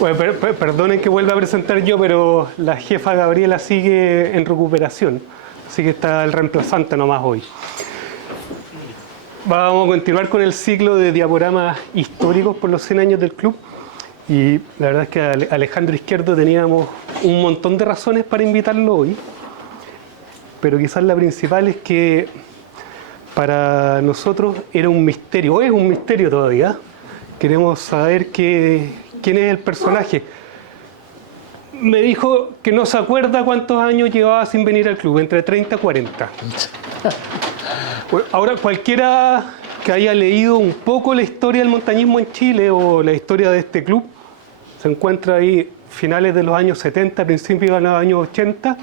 Bueno, perdonen que vuelva a presentar yo, pero la jefa Gabriela sigue en recuperación, así que está el reemplazante nomás hoy. Vamos a continuar con el ciclo de diaporamas históricos por los 100 años del club. Y la verdad es que a Alejandro Izquierdo teníamos un montón de razones para invitarlo hoy, pero quizás la principal es que para nosotros era un misterio, o es un misterio todavía. Queremos saber quién es el personaje. Me dijo que no se acuerda cuántos años llevaba sin venir al club, entre 30 y 40. Ahora, cualquiera que haya leído un poco la historia del montañismo en Chile o la historia de este club, se encuentra ahí finales de los años 70, principios de los años 80,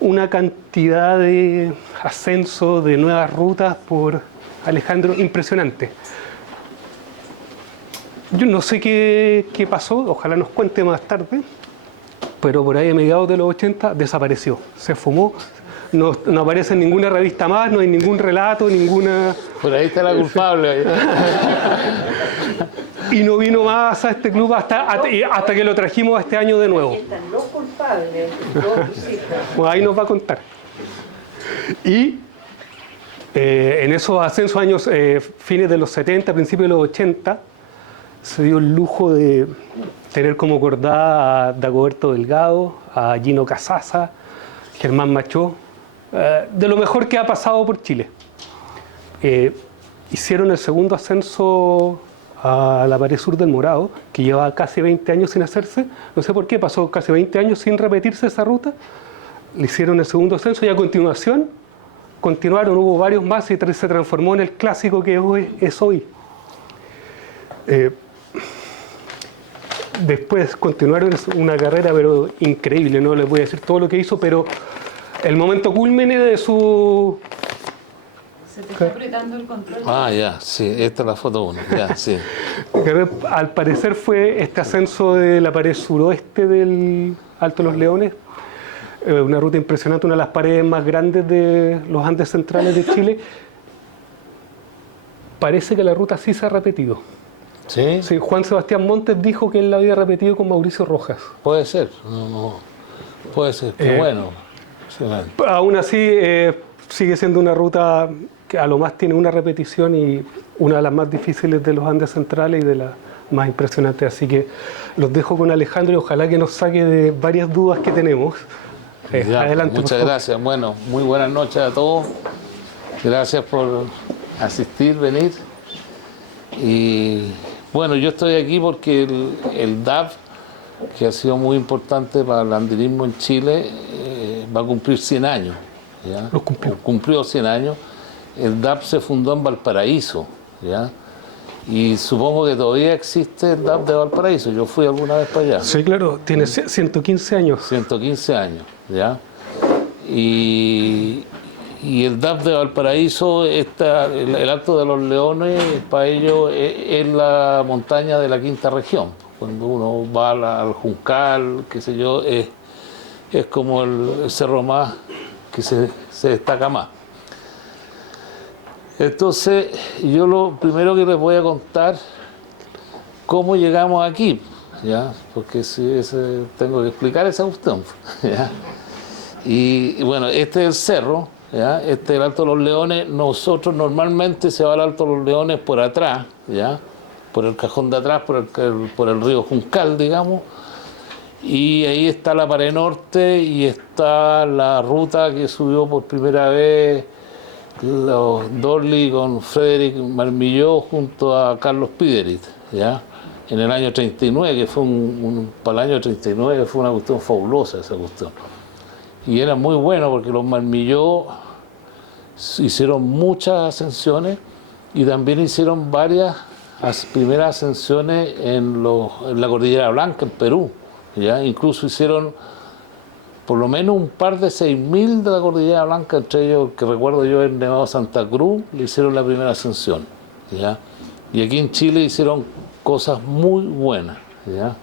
una cantidad de ascensos, de nuevas rutas por Alejandro impresionante. Yo no sé qué pasó, ojalá nos cuente más tarde, pero por ahí a mediados de los 80 desapareció, se fumó. No aparece en ninguna revista más, no hay ningún relato, ninguna... Por ahí está la culpable. Y no vino más a este club hasta que lo trajimos este año de nuevo. Ahí están los culpables, Bueno, ahí nos va a contar. Y en esos ascensos años, fines de los 70, principios de los 80, se dio el lujo de tener como cordada a Dagoberto Delgado, a Gino Casasa, Germán Machó, de lo mejor que ha pasado por Chile. Hicieron el segundo ascenso a la pared sur del Morado, que llevaba casi 20 años sin hacerse. No sé por qué, pasó casi 20 años sin repetirse esa ruta. Le hicieron el segundo ascenso y a continuación continuaron, hubo varios más y se transformó en el clásico que hoy es hoy. Después continuaron una carrera pero increíble, no les voy a decir todo lo que hizo, pero el momento cúlmine de su... Se te está apretando el control. Ah, ya, sí, esta es la foto 1, ya, sí. Al parecer fue este ascenso de la pared suroeste del Alto de los Leones, una ruta impresionante, una de las paredes más grandes de los Andes centrales de Chile. Parece que la ruta sí se ha repetido. ¿Sí? Sí, Juan Sebastián Montes dijo que él la había repetido con Mauricio Rojas. Puede ser, puede ser, qué bueno. Sí, bueno. Aún así, sigue siendo una ruta que a lo más tiene una repetición y una de las más difíciles de los Andes centrales y de las más impresionantes. Así que los dejo con Alejandro y ojalá que nos saque de varias dudas que tenemos. Ya, adelante. muchas gracias. Bueno, muy buenas noches a todos. Gracias por asistir, venir. Y bueno, yo estoy aquí porque el DAF, que ha sido muy importante para el andinismo en Chile, va a cumplir 100 años. ¿Ya? Los cumplió. Cumplió 100 años. El DAP se fundó en Valparaíso, ¿ya? Y supongo que todavía existe el DAP de Valparaíso. Yo fui alguna vez para allá. Sí, claro, tiene 115 años. 115 años, ¿ya? Y el DAP de Valparaíso, el Alto de los Leones, para ellos es la montaña de la quinta región. Cuando uno va al Juncal, qué sé yo, es como el cerro más que se destaca más. Entonces, yo lo primero que les voy a contar, cómo llegamos aquí, ¿ya? Porque tengo que explicar esa cuestión, ¿ya? Y bueno, este es el cerro, ¿ya? Este es el Alto de los Leones. Nosotros normalmente se va al Alto de los Leones por atrás, ¿ya? Por el cajón de atrás, por el río Juncal, digamos. Y ahí está la pared norte y está la ruta que subió por primera vez los Dorley con Frederick Marmilló junto a Carlos Piderit, ¿ya? En el año 39, que fue para el año 39 fue una cuestión fabulosa esa cuestión. Y era muy bueno porque los Marmilló hicieron muchas ascensiones y también hicieron varias primeras ascensiones en la Cordillera Blanca, en Perú, ¿ya? Incluso hicieron por lo menos un par de 6.000 de la Cordillera Blanca, entre ellos, que recuerdo yo, en Nevado Santa Cruz, le hicieron la primera ascensión, ¿ya? Y aquí en Chile hicieron cosas muy buenas, ¿ya?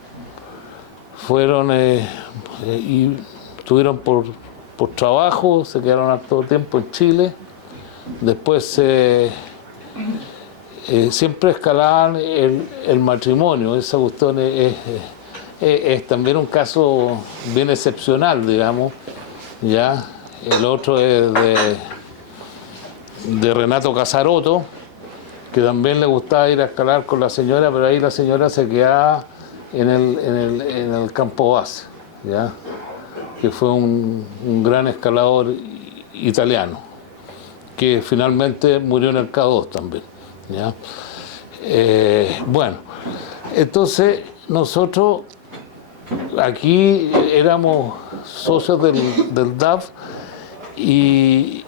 Fueron y estuvieron por trabajo, se quedaron a todo tiempo en Chile. Después siempre escalaban el matrimonio. Esa cuestión es también un caso bien excepcional, digamos, ¿ya? El otro es de Renato Casarotto, que también le gustaba ir a escalar con la señora, pero ahí la señora se quedaba en el campo base, ¿ya? Que fue un gran escalador italiano, que finalmente murió en el K2 también, ¿ya? Bueno, entonces nosotros aquí éramos socios del DAF y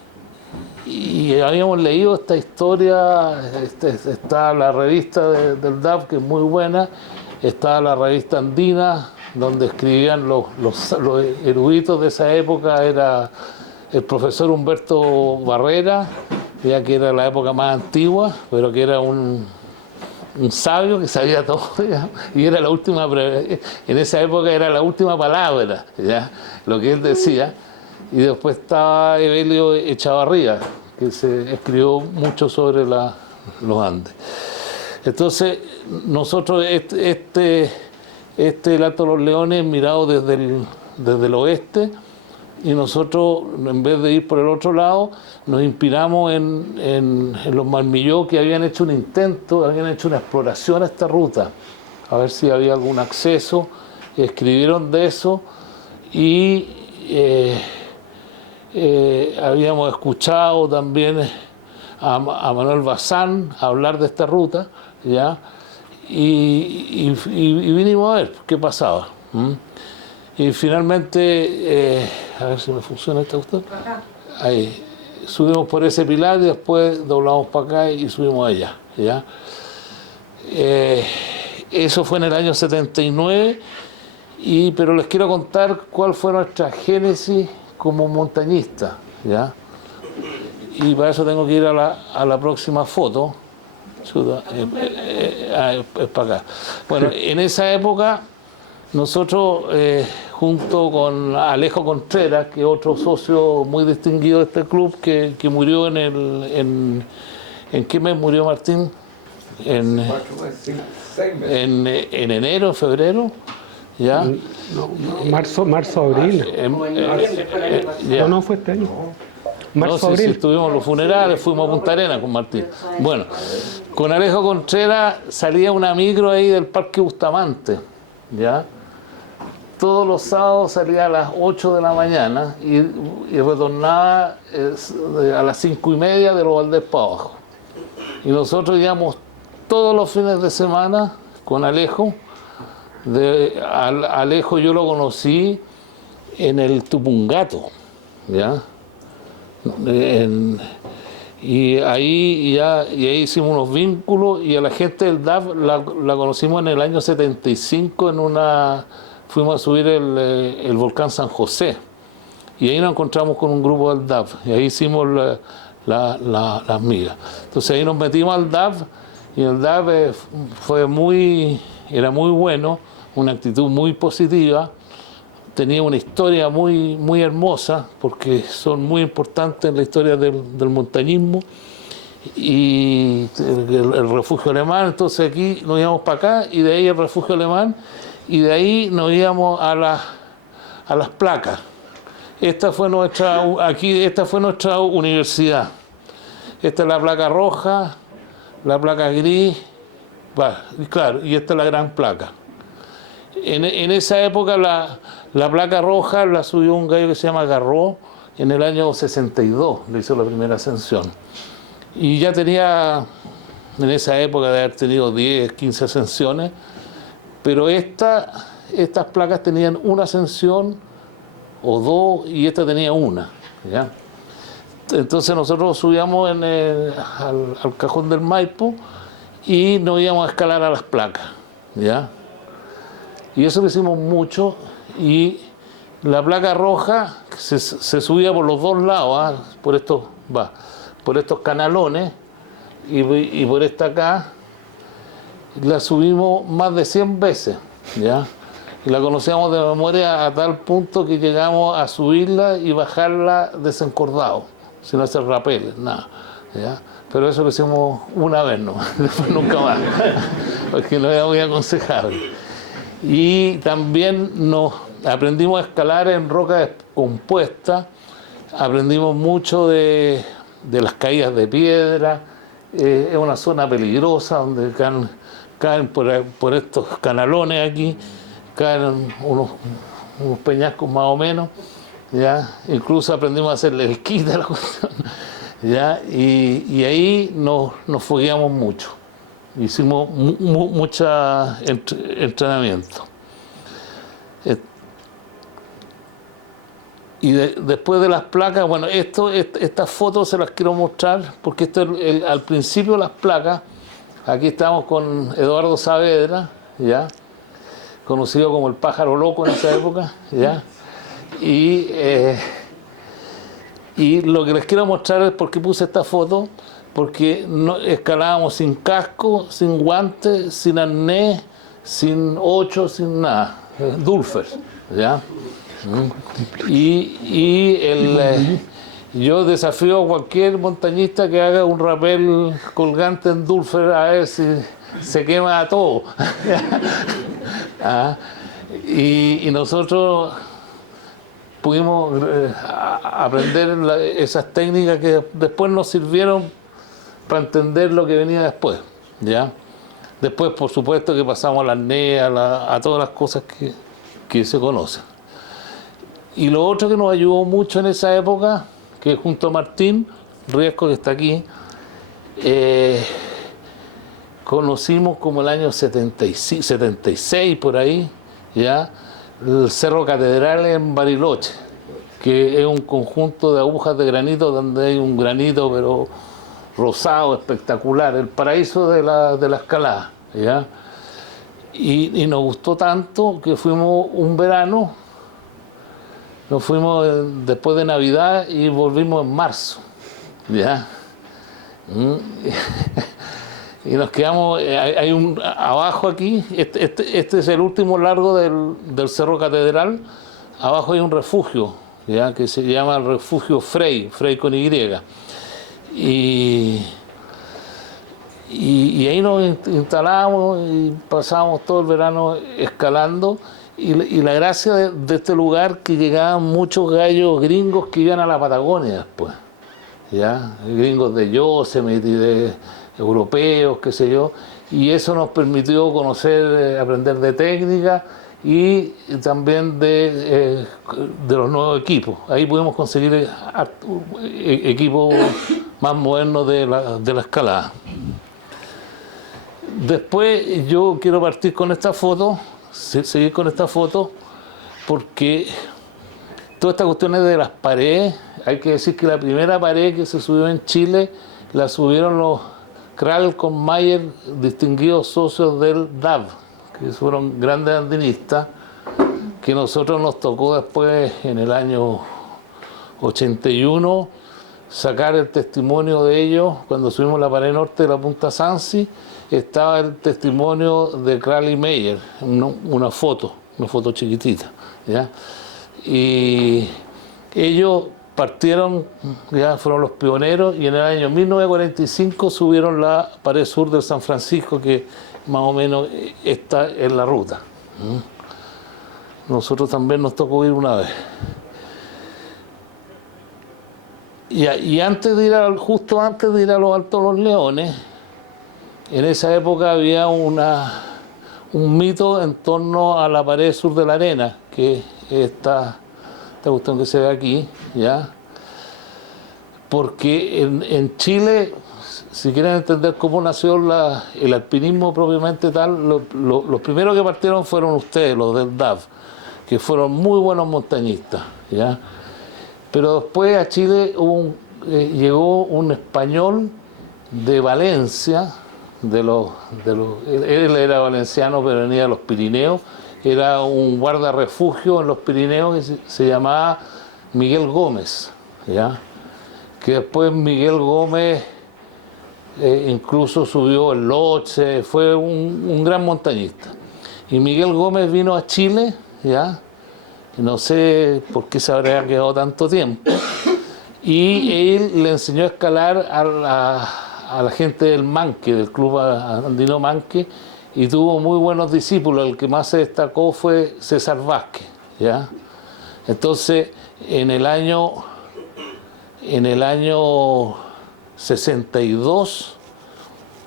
habíamos leído esta historia. Está la revista del DAF, que es muy buena, está la revista Andina, donde escribían los eruditos de esa época. Era el profesor Humberto Barrera, ya que era la época más antigua, pero que era un sabio que sabía todo, ¿ya? Y era la última, en esa época era la última palabra, ¿ya? Lo que él decía. Y después estaba Evelio Echavarría, que se escribió mucho sobre los Andes. Entonces, nosotros, el Alto de los Leones mirado desde el oeste, y nosotros, en vez de ir por el otro lado, nos inspiramos en los Marmilló, que habían hecho un intento, habían hecho una exploración a esta ruta, a ver si había algún acceso. Escribieron de eso y habíamos escuchado también a Manuel Bazán hablar de esta ruta, ¿ya? Y vinimos a ver qué pasaba. Y finalmente, a ver si me funciona esta cuestión. Ahí, subimos por ese pilar y después doblamos para acá y subimos allá, ¿ya? Eso fue en el año 79, pero les quiero contar cuál fue nuestra génesis como montañista, ¿ya? Y para eso tengo que ir a la próxima foto. Es para acá. Bueno, en esa época nosotros, junto con Alejo Contreras, que es otro socio muy distinguido de este club, que murió ¿en qué mes murió Martín? En enero, febrero, ¿ya? Marzo, abril. No fue este año. Marzo, abril. Sí, estuvimos en los funerales, fuimos a Punta Arenas con Martín. Bueno, con Alejo Contreras salía una micro ahí del Parque Bustamante, ¿ya? Todos los sábados salía a las 8 de la mañana y retornaba a las 5:30 de los Valdés para abajo. Y nosotros íbamos todos los fines de semana con Alejo. Alejo yo lo conocí en el Tupungato, ¿ya? Y ahí hicimos unos vínculos, y a la gente del DAF la conocimos en el año 75 fuimos a subir el volcán San José, y ahí nos encontramos con un grupo del DAF y ahí hicimos las migas. Entonces ahí nos metimos al DAF, y el DAF era muy bueno, una actitud muy positiva. Tenía una historia muy, muy hermosa, porque son muy importantes en la historia del montañismo, y el refugio alemán. Entonces aquí nos íbamos para acá, y de ahí el refugio alemán, y de ahí nos íbamos a las placas. Esta fue nuestra universidad. Esta es la placa roja, la placa gris, claro, y esta es la gran placa. En esa época la placa roja la subió un gallo que se llama Garró en el año 62, le hizo la primera ascensión. Y ya tenía, en esa época, de haber tenido 10, 15 ascensiones, pero estas placas tenían una ascensión o dos, y esta tenía una, ¿ya? Entonces nosotros subíamos al Cajón del Maipo y nos íbamos a escalar a las placas, ¿ya? Y eso lo hicimos mucho, y la placa roja se subía por los dos lados, por estos canalones, y por esta acá la subimos más de 100 veces, ¿ya? Y la conocíamos de memoria a tal punto que llegamos a subirla y bajarla desencordado, sin hacer rapeles, nada, ¿ya? Pero eso lo hicimos una vez, ¿no? Después nunca más, porque no era muy aconsejable. Y también nos aprendimos a escalar en roca compuesta, aprendimos mucho de las caídas de piedra. Es una zona peligrosa donde caen por estos canalones aquí, caen unos peñascos más o menos, ¿ya? Incluso aprendimos a hacer el esquí de la cuestión, ¿ya? Y ahí nos fogueamos mucho, hicimos mucho entrenamiento. Y después de las placas, bueno, estas fotos se las quiero mostrar porque al principio las placas, aquí estamos con Eduardo Saavedra, ¿ya? Conocido como el pájaro loco en esa época, ¿ya? Y lo que les quiero mostrar es por qué puse esta foto, porque escalábamos sin casco, sin guantes, sin arnés, sin 8, sin nada, dulfer, ¿ya? Yo desafío a cualquier montañista que haga un rappel colgante en dulfer a ver si se quema a todo. Y nosotros pudimos aprender esas técnicas que después nos sirvieron para entender lo que venía después, ¿ya? Después, por supuesto, que pasamos al arnés, a todas las cosas que se conocen. Y lo otro que nos ayudó mucho en esa época, que junto a Martín Riesco, que está aquí, conocimos como el año 76 por ahí, ¿ya? El Cerro Catedral en Bariloche, que es un conjunto de agujas de granito donde hay un granito pero rosado, espectacular, el paraíso de la escalada, ¿ya? Y nos gustó tanto que fuimos un verano. Nos fuimos después de Navidad y volvimos en marzo, ¿ya? Y nos quedamos, hay abajo aquí, este es el último largo del Cerro Catedral, abajo hay un refugio, ¿ya? Que se llama el refugio Frey con Y. Y ahí nos instalamos y pasábamos todo el verano escalando. Y la gracia de este lugar, que llegaban muchos gallos gringos que iban a la Patagonia después, ¿ya? Gringos de Yosemite, de europeos, qué sé yo, y eso nos permitió conocer, aprender de técnica y también de los nuevos equipos. Ahí pudimos conseguir equipos más modernos de la escalada. Después yo quiero partir con esta foto, seguir con esta foto, porque toda esta cuestión es de las paredes. Hay que decir que la primera pared que se subió en Chile la subieron los Kral con Mayer, distinguidos socios del DAV, que fueron grandes andinistas, que nosotros nos tocó después, en el año 81, sacar el testimonio de ellos. Cuando subimos la pared norte de la Punta Sansi, estaba el testimonio de Kral y Mayer, una foto chiquitita, ¿ya? Y ellos partieron, ya fueron los pioneros, y en el año 1945 subieron la pared sur del San Francisco, que más o menos está en la ruta. Nosotros también nos tocó ir una vez. Y antes de ir justo antes de ir a los Altos Los Leones, en esa época había un mito en torno a la pared sur de la arena, que esta cuestión que se ve aquí, ¿ya? Porque en Chile, si quieren entender cómo nació el alpinismo propiamente tal, los primeros que partieron fueron ustedes, los del DAV, que fueron muy buenos montañistas, ¿ya? Pero después a Chile llegó un español de Valencia, él era valenciano pero venía de los Pirineos, era un guardarrefugio en los Pirineos que se llamaba Miguel Gómez, ¿ya? Que después Miguel Gómez incluso subió el Loche, fue un gran montañista. Y Miguel Gómez vino a Chile, ¿ya? No sé por qué se habría quedado tanto tiempo, y él le enseñó a escalar a la gente del Manque, del Club Andino Manque, y tuvo muy buenos discípulos. El que más se destacó fue César Vázquez, ¿ya? Entonces, en el año 62,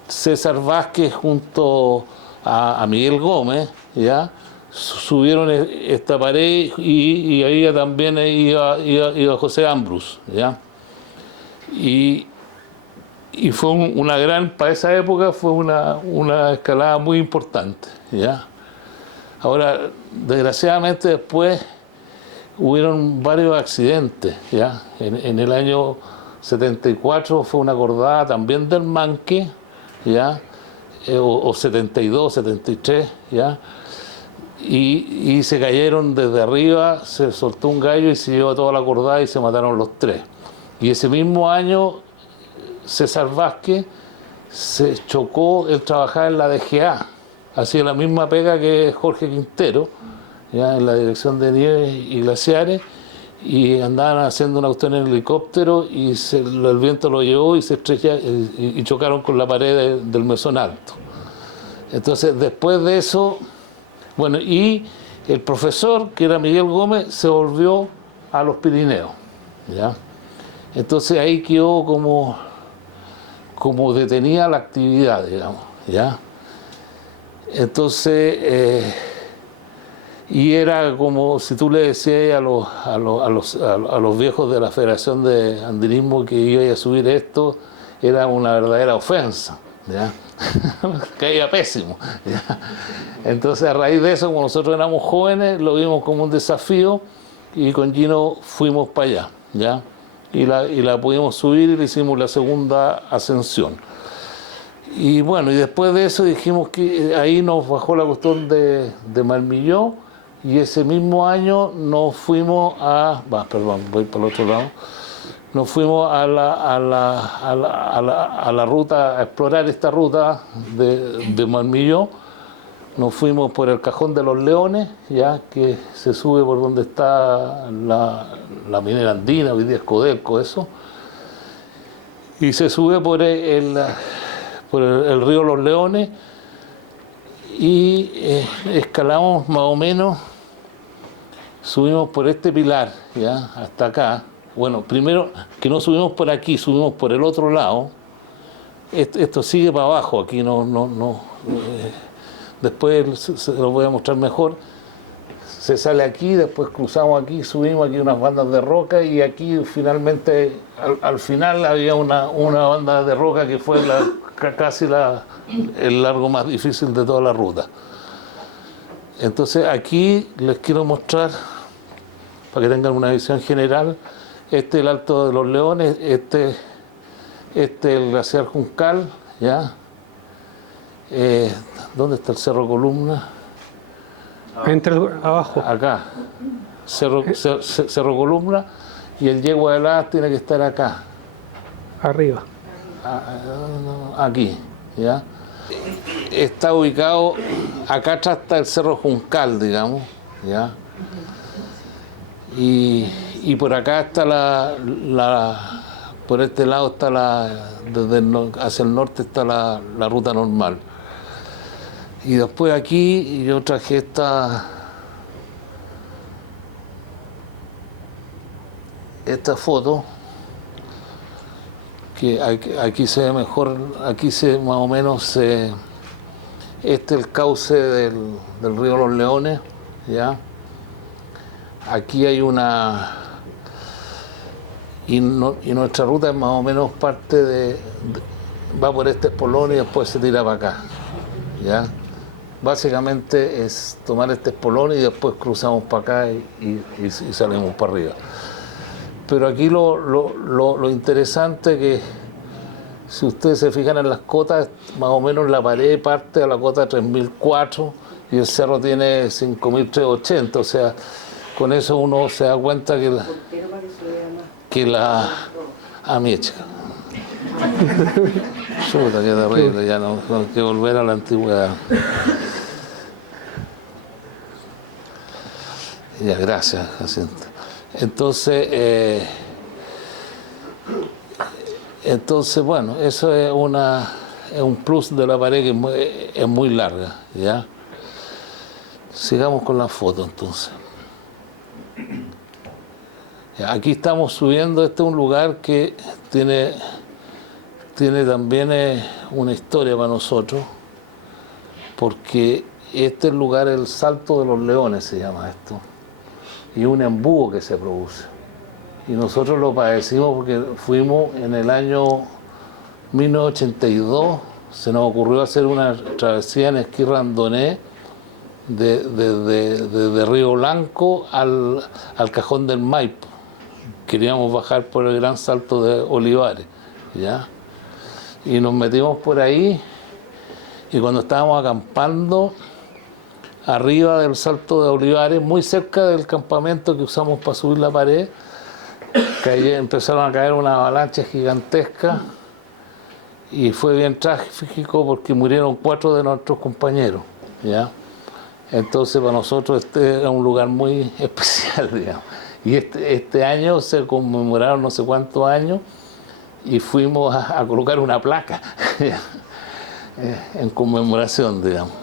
César Vázquez junto a Miguel Gómez, ¿ya? Subieron esta pared y ahí también iba José Ambrus, ¿ya? Y fue una gran, para esa época fue una escalada muy importante, ¿ya? Ahora, desgraciadamente después hubieron varios accidentes, ¿ya? En el año 74 fue una acordada también del Manque, ¿ya? O 72, 73, ¿ya? Y se cayeron desde arriba, se soltó un gallo y se llevó toda la cordada y se mataron los tres. Y ese mismo año César Vázquez se chocó, él trabajaba en la DGA, hacía la misma pega que Jorge Quintero, ya en la Dirección de Nieves y Glaciares, y andaban haciendo una cuestión en helicóptero y el viento lo llevó y se estrellaron y chocaron con la pared del Mesón Alto. Entonces, después de eso, bueno, y el profesor, que era Miguel Gómez, se volvió a los Pirineos, ¿ya? Entonces ahí quedó como detenida la actividad, digamos, ¿ya? Entonces, y era como si tú le decías a los viejos de la Federación de Andinismo que iba a subir esto, era una verdadera ofensa, ¿ya? Caía pésimo, ¿ya? Entonces, a raíz de eso, como nosotros éramos jóvenes, lo vimos como un desafío y con Gino fuimos para allá, ¿ya? Y la pudimos subir y le hicimos la segunda ascensión. Y bueno, y después de eso dijimos que ahí nos bajó la cuestión de Marmilló, y ese mismo año nos fuimos perdón, voy para el otro lado, nos fuimos a la ruta, a explorar esta ruta de Marmilló. Nos fuimos por el Cajón de los Leones, ya que se sube por donde está la minera andina, hoy día es Codelco, eso, y se sube por el río Los Leones y escalamos más o menos, subimos por este pilar, ya, hasta acá. Bueno, primero que no subimos por aquí, subimos por el otro lado. Esto sigue para abajo, aquí no. Después se lo voy a mostrar mejor. Se sale aquí, después cruzamos aquí, subimos aquí unas bandas de roca y aquí finalmente, al final había una banda de roca que fue casi el largo más difícil de toda la ruta. Entonces aquí les quiero mostrar, para que tengan una visión general, este es el Alto de los Leones, este es el glaciar Juncal, ¿ya? ¿Dónde está el Cerro Columna? Entra abajo. Acá, Cerro Columna, y el Yegua de Las tiene que estar acá. Arriba. Aquí, ¿ya? Está ubicado, acá atrás está el Cerro Juncal, digamos, ¿ya? Y por acá está por este lado está hacia el norte está la ruta normal. Y después aquí yo traje esta foto, que aquí se ve mejor, aquí más o menos este es el cauce del río Los Leones, ¿ya? Aquí hay y nuestra ruta es más o menos parte va por este espolón y después se tira para acá, ¿ya? Básicamente es tomar este espolón y después cruzamos para acá y salimos para arriba. Pero aquí lo interesante que, si ustedes se fijan en las cotas, más o menos la pared parte a la cota 3004 y el cerro tiene 5380, o sea, con eso uno se da cuenta a mi chica. Chuta, qué terrible, ya no hay que volver a la antigüedad. Ya, gracias, Jacinto. Entonces, bueno, eso es es un plus de la pared que es muy larga, ¿ya? Sigamos con la foto entonces. Ya, aquí estamos subiendo, este es un lugar que tiene también una historia para nosotros, porque este lugar es el Salto de los Leones, se llama esto, y un embudo que se produce. Y nosotros lo padecimos porque fuimos en el año 1982, se nos ocurrió hacer una travesía en esquí randonné de Río Blanco al Cajón del Maipo. Queríamos bajar por el Gran Salto de Olivares, ¿ya? Y nos metimos por ahí, y cuando estábamos acampando arriba del Salto de Olivares, muy cerca del campamento que usamos para subir la pared, empezaron a caer una avalancha gigantesca y fue bien trágico porque murieron 4 de nuestros compañeros, ¿ya? Entonces para nosotros este era un lugar muy especial, digamos. Y este año se conmemoraron no sé cuántos años y fuimos a colocar una placa en conmemoración, digamos.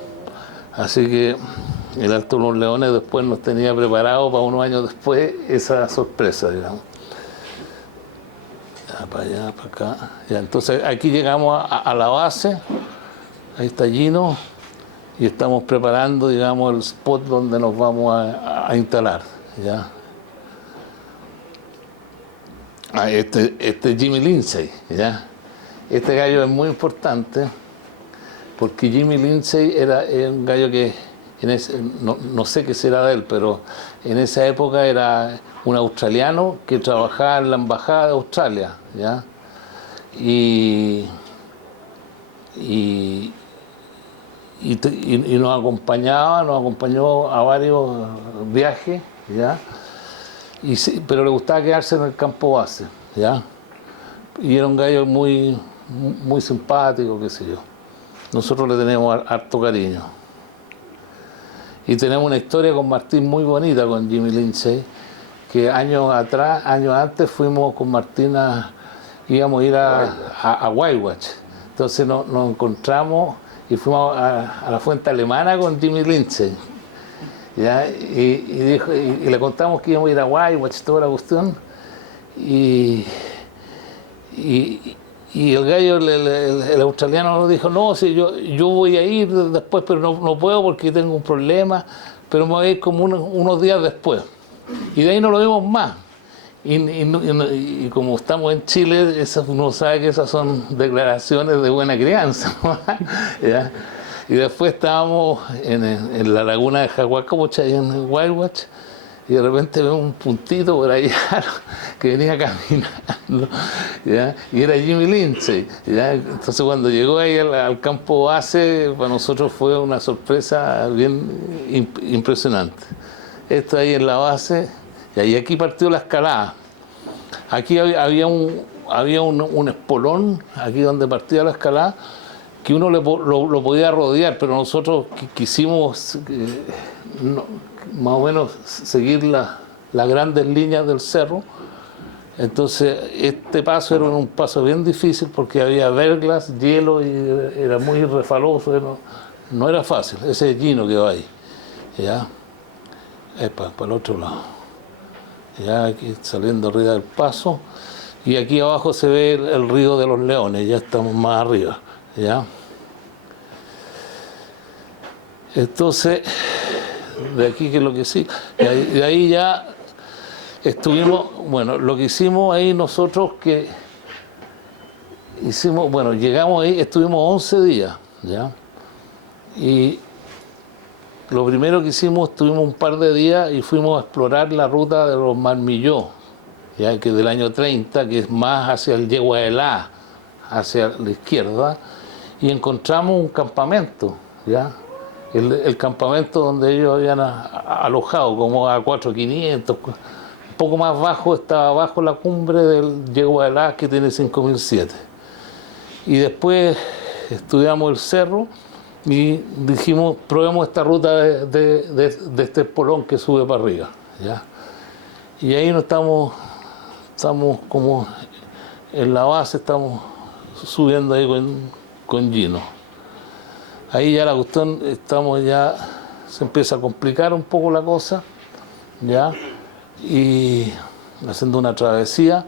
Así que el Alto de los Leones después nos tenía preparado para unos años después esa sorpresa, digamos. Ya, para allá, para acá. Ya, entonces aquí llegamos a la base, ahí está Gino, y estamos preparando, digamos, el spot donde nos vamos a instalar, ¿ya? Este es Jimmy Lindsay, ¿ya? Este gallo es muy importante porque Jimmy Lindsay era un gallo que no sé qué será de él, pero en esa época era un australiano que trabajaba en la embajada de Australia, ¿ya? Y nos acompañó a varios viajes, ¿ya? Pero le gustaba quedarse en el campo base, ¿ya? Y era un gallo muy simpático, qué sé yo. Nosotros le tenemos harto cariño. Y tenemos una historia con Martín muy bonita con Jimmy Lindsay, que años antes fuimos con Martín íbamos a ir a White Watch. Entonces nos encontramos y fuimos a la fuente alemana con Jimmy Lindsay, ¿ya? Y le contamos que íbamos a ir a White Watch, toda la cuestión, y el gallo, el australiano nos dijo, no, si yo voy a ir después, pero no puedo porque tengo un problema, pero me voy a ir como unos días después. Y de ahí no lo vimos más. Y como estamos en Chile, uno sabe que esas son declaraciones de buena crianza, ¿no? ¿Ya? Y después estábamos en la laguna de Jaguacocha, ahí en White Watch, y de repente vemos un puntito por allá que venía caminando, ¿ya? Y era Jimmy Lindsay, ¿ya? Entonces cuando llegó ahí al campo base, para nosotros fue una sorpresa bien impresionante. Esto ahí en la base, y aquí partió la escalada. Aquí había un espolón, aquí donde partía la escalada, que uno lo podía rodear, pero nosotros quisimos más o menos seguir las grandes líneas del cerro. Entonces este paso era un paso bien difícil porque había verglas, hielo, y era muy resbaloso, no era fácil. Ese es Gino que va ahí, ¿ya? Para el otro lado, ya aquí saliendo arriba del paso, y aquí abajo se ve el río de los Leones, ya estamos más arriba, ¿ya? Entonces, de aquí que es lo que sí, de ahí ya estuvimos, bueno, lo que hicimos ahí nosotros llegamos ahí, estuvimos 11 días, ¿ya? Y lo primero que hicimos, estuvimos un par de días y fuimos a explorar la ruta de los Marmilló, ya que del año 30, que es más hacia el Yegua de La, hacia la izquierda, y encontramos un campamento, ¿ya? El campamento donde ellos habían alojado, como a 4.500, un poco más bajo, estaba bajo la cumbre del Yegua de La, que tiene 5.007. Y después estudiamos el cerro y dijimos, probemos esta ruta de este espolón que sube para arriba, ¿ya? Y ahí no estamos como en la base, estamos subiendo ahí con Gino. Ahí ya la cuestión, se empieza a complicar un poco la cosa, ¿ya? Y haciendo una travesía,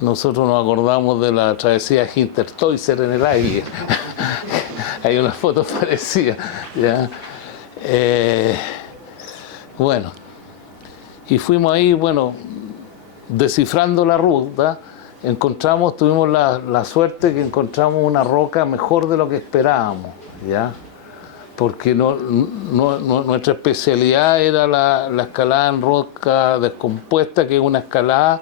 nosotros nos acordamos de la travesía Hintertoiser en el aire. Hay unas fotos parecidas, ¿ya? Bueno, y fuimos ahí, bueno, descifrando la ruta, tuvimos la suerte que encontramos una roca mejor de lo que esperábamos, ¿ya? Porque nuestra especialidad era la escalada en roca descompuesta, que es una escalada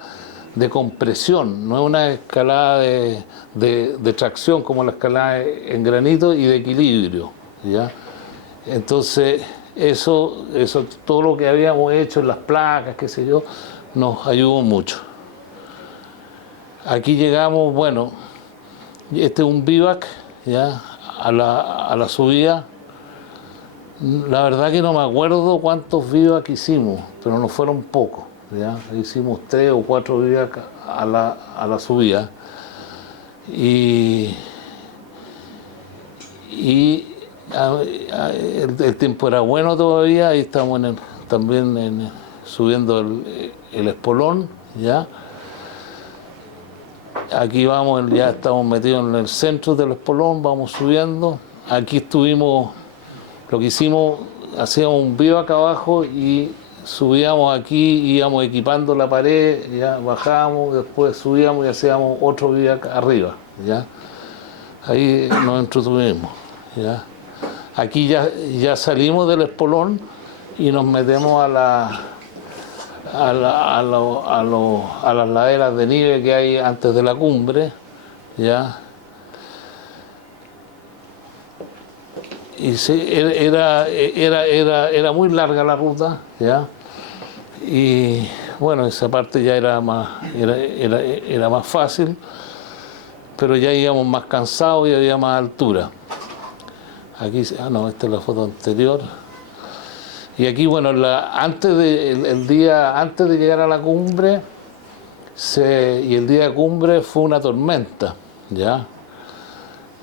de compresión, no es una escalada de tracción como la escalada en granito, y de equilibrio, ¿ya? Entonces, eso todo lo que habíamos hecho en las placas, qué sé yo, nos ayudó mucho. Aquí llegamos, bueno, este es un bivac, ¿ya? A la subida. La verdad que no me acuerdo cuántos vivac hicimos, pero no fueron pocos, ¿ya? Hicimos 3 o 4 vivac a la subida. Y el tiempo era bueno todavía, ahí estamos también subiendo el espolón, ¿ya? Aquí ya estamos metidos en el centro del espolón, vamos subiendo. Aquí estuvimos, lo que hicimos, hacíamos un vivac abajo y subíamos aquí, íbamos equipando la pared, ya bajábamos, después subíamos y hacíamos otro vivac arriba, ¿ya? Ahí nos entretuvimos, ¿ya? Aquí ya salimos del espolón y nos metemos a las laderas de nieve que hay antes de la cumbre, ¿ya? Y sí, era muy larga la ruta, ¿ya? Y bueno, esa parte ya era más fácil, pero ya íbamos más cansados y había más altura. Aquí, no, esta es la foto anterior. Y aquí, bueno, el día antes de llegar a la cumbre, y el día de cumbre fue una tormenta, ¿ya?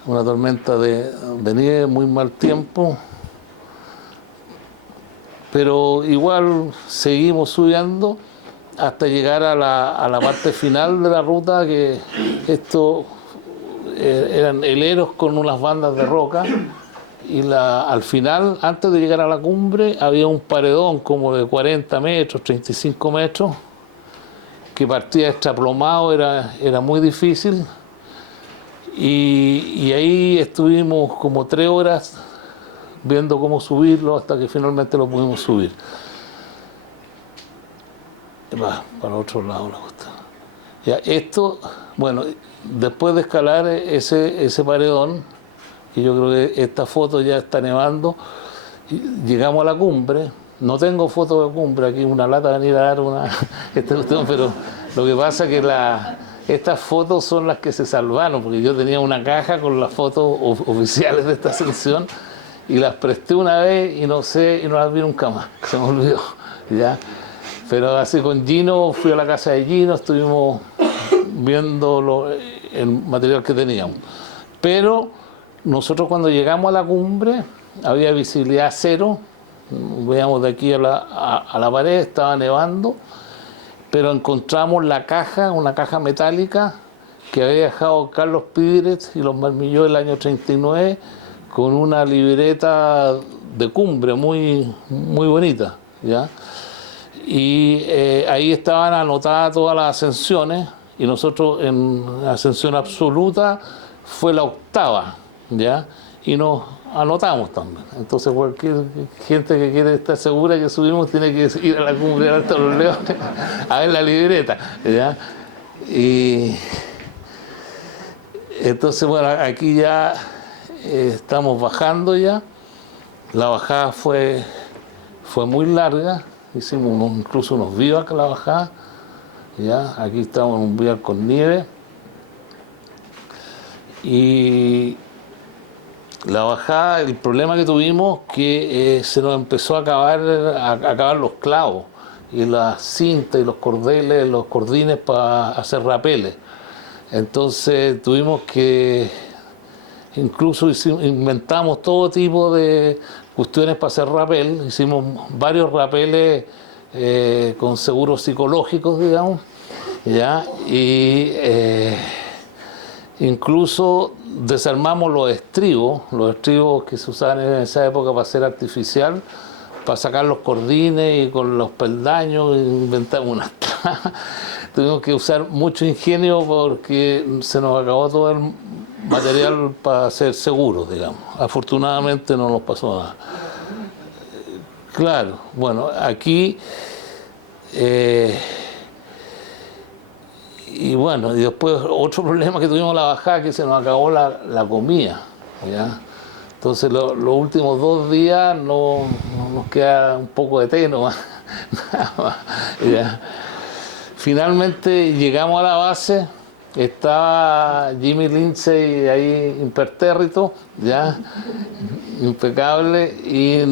Una tormenta de nieve, muy mal tiempo, pero igual seguimos subiendo hasta llegar a la parte final de la ruta, que esto eran heleros con unas bandas de roca, y al final, antes de llegar a la cumbre, había un paredón como de 40 metros, 35 metros, que partía extraplomado, era muy difícil. Y ahí estuvimos como 3 horas viendo cómo subirlo hasta que finalmente lo pudimos subir. Para otro lado la cuestión. Ya, esto, bueno, después de escalar ese paredón, y yo creo que esta foto ya está nevando, llegamos a la cumbre. No tengo foto de cumbre, aquí una lata de venir a dar esta cuestión, pero lo que pasa es que estas fotos son las que se salvaron, porque yo tenía una caja con las fotos oficiales de esta ascensión y las presté una vez y no las vi nunca más, se me olvidó, ¿ya? Pero así con Gino, fui a la casa de Gino, estuvimos viendo el material que teníamos. Pero nosotros cuando llegamos a la cumbre había visibilidad cero, veíamos de aquí a la pared, estaba nevando, pero encontramos una caja metálica que había dejado Carlos Píderet y los Marmilló el año 39, con una libreta de cumbre muy, muy bonita, ¿ya? Y ahí estaban anotadas todas las ascensiones, y nosotros en la ascensión absoluta fue la 8ª, ¿ya? Y nos anotamos también. Entonces cualquier gente que quiere estar segura que subimos tiene que ir a la cumbre del Alto de los Leones a ver la libreta, ¿ya? Y entonces, bueno, aquí ya estamos bajando ya. La bajada fue muy larga, hicimos incluso unos vivac a la bajada, ¿ya? Aquí estamos en un vivac con nieve. Y la bajada, el problema que tuvimos, que se nos empezó a acabar los clavos y las cintas y los cordeles, los cordines para hacer rapeles. Entonces tuvimos que, incluso inventamos todo tipo de cuestiones para hacer rapel, hicimos varios rapeles con seguros psicológicos, digamos, ¿ya? Y incluso desarmamos los estribos que se usaban en esa época para hacer artificial, para sacar los cordines y con los peldaños inventamos unas tuvimos que usar mucho ingenio porque se nos acabó todo el material para ser seguros, digamos. Afortunadamente no nos pasó nada. Claro, bueno, aquí y bueno, y después otro problema que tuvimos la bajada, que se nos acabó la comida, ¿ya? Entonces los últimos 2 días no nos queda un poco de té nomás, nada más, ¿ya? Finalmente llegamos a la base, estaba Jimmy Lindsay ahí impertérrito, ya, impecable, y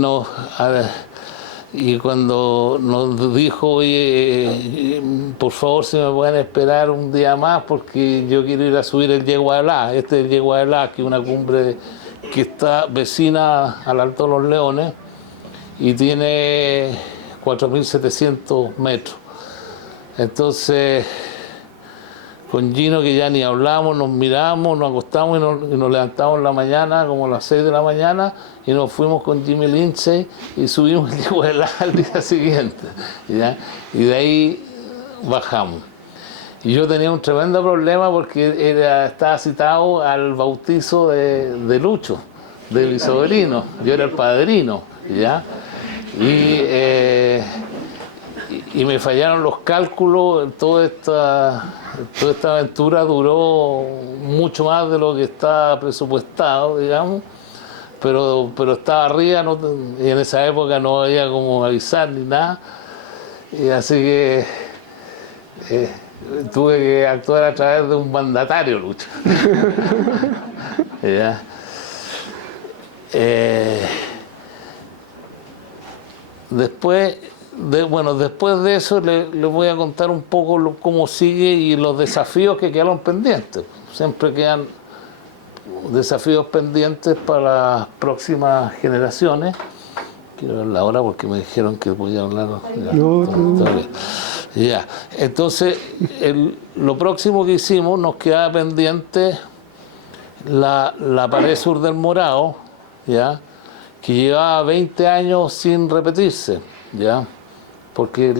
cuando nos dijo, oye, por favor si me pueden esperar un día más porque yo quiero ir a subir el Yegualá, este es el Yegualá, que es una cumbre que está vecina al Alto de los Leones y tiene 4.700 metros. Entonces, con Gino, que ya ni hablamos, nos miramos, nos acostamos y nos levantamos en la mañana, como a las 6 de la mañana, y nos fuimos con Jimmy Lindsay y subimos el Yegualá al día siguiente, ¿ya? Y de ahí bajamos. Y yo tenía un tremendo problema porque estaba citado al bautizo de Lucho, de mi sobrino. Yo era el padrino, ¿ya? Y me fallaron los cálculos. Toda esta aventura duró mucho más de lo que estaba presupuestado, digamos, pero estaba arriba, y en esa época no había como avisar ni nada, y así que tuve que actuar a través de un mandatario, Lucho. ¿Ya? Después de eso les voy a contar un poco cómo sigue y los desafíos que quedaron pendientes. Siempre quedan desafíos pendientes para las próximas generaciones. Quiero ver la hora porque me dijeron que podía hablar. Ya. Entonces, lo próximo que hicimos, nos quedaba pendiente la pared sur del Morao, ¿ya? Que llevaba 20 años sin repetirse, ¿ya? Porque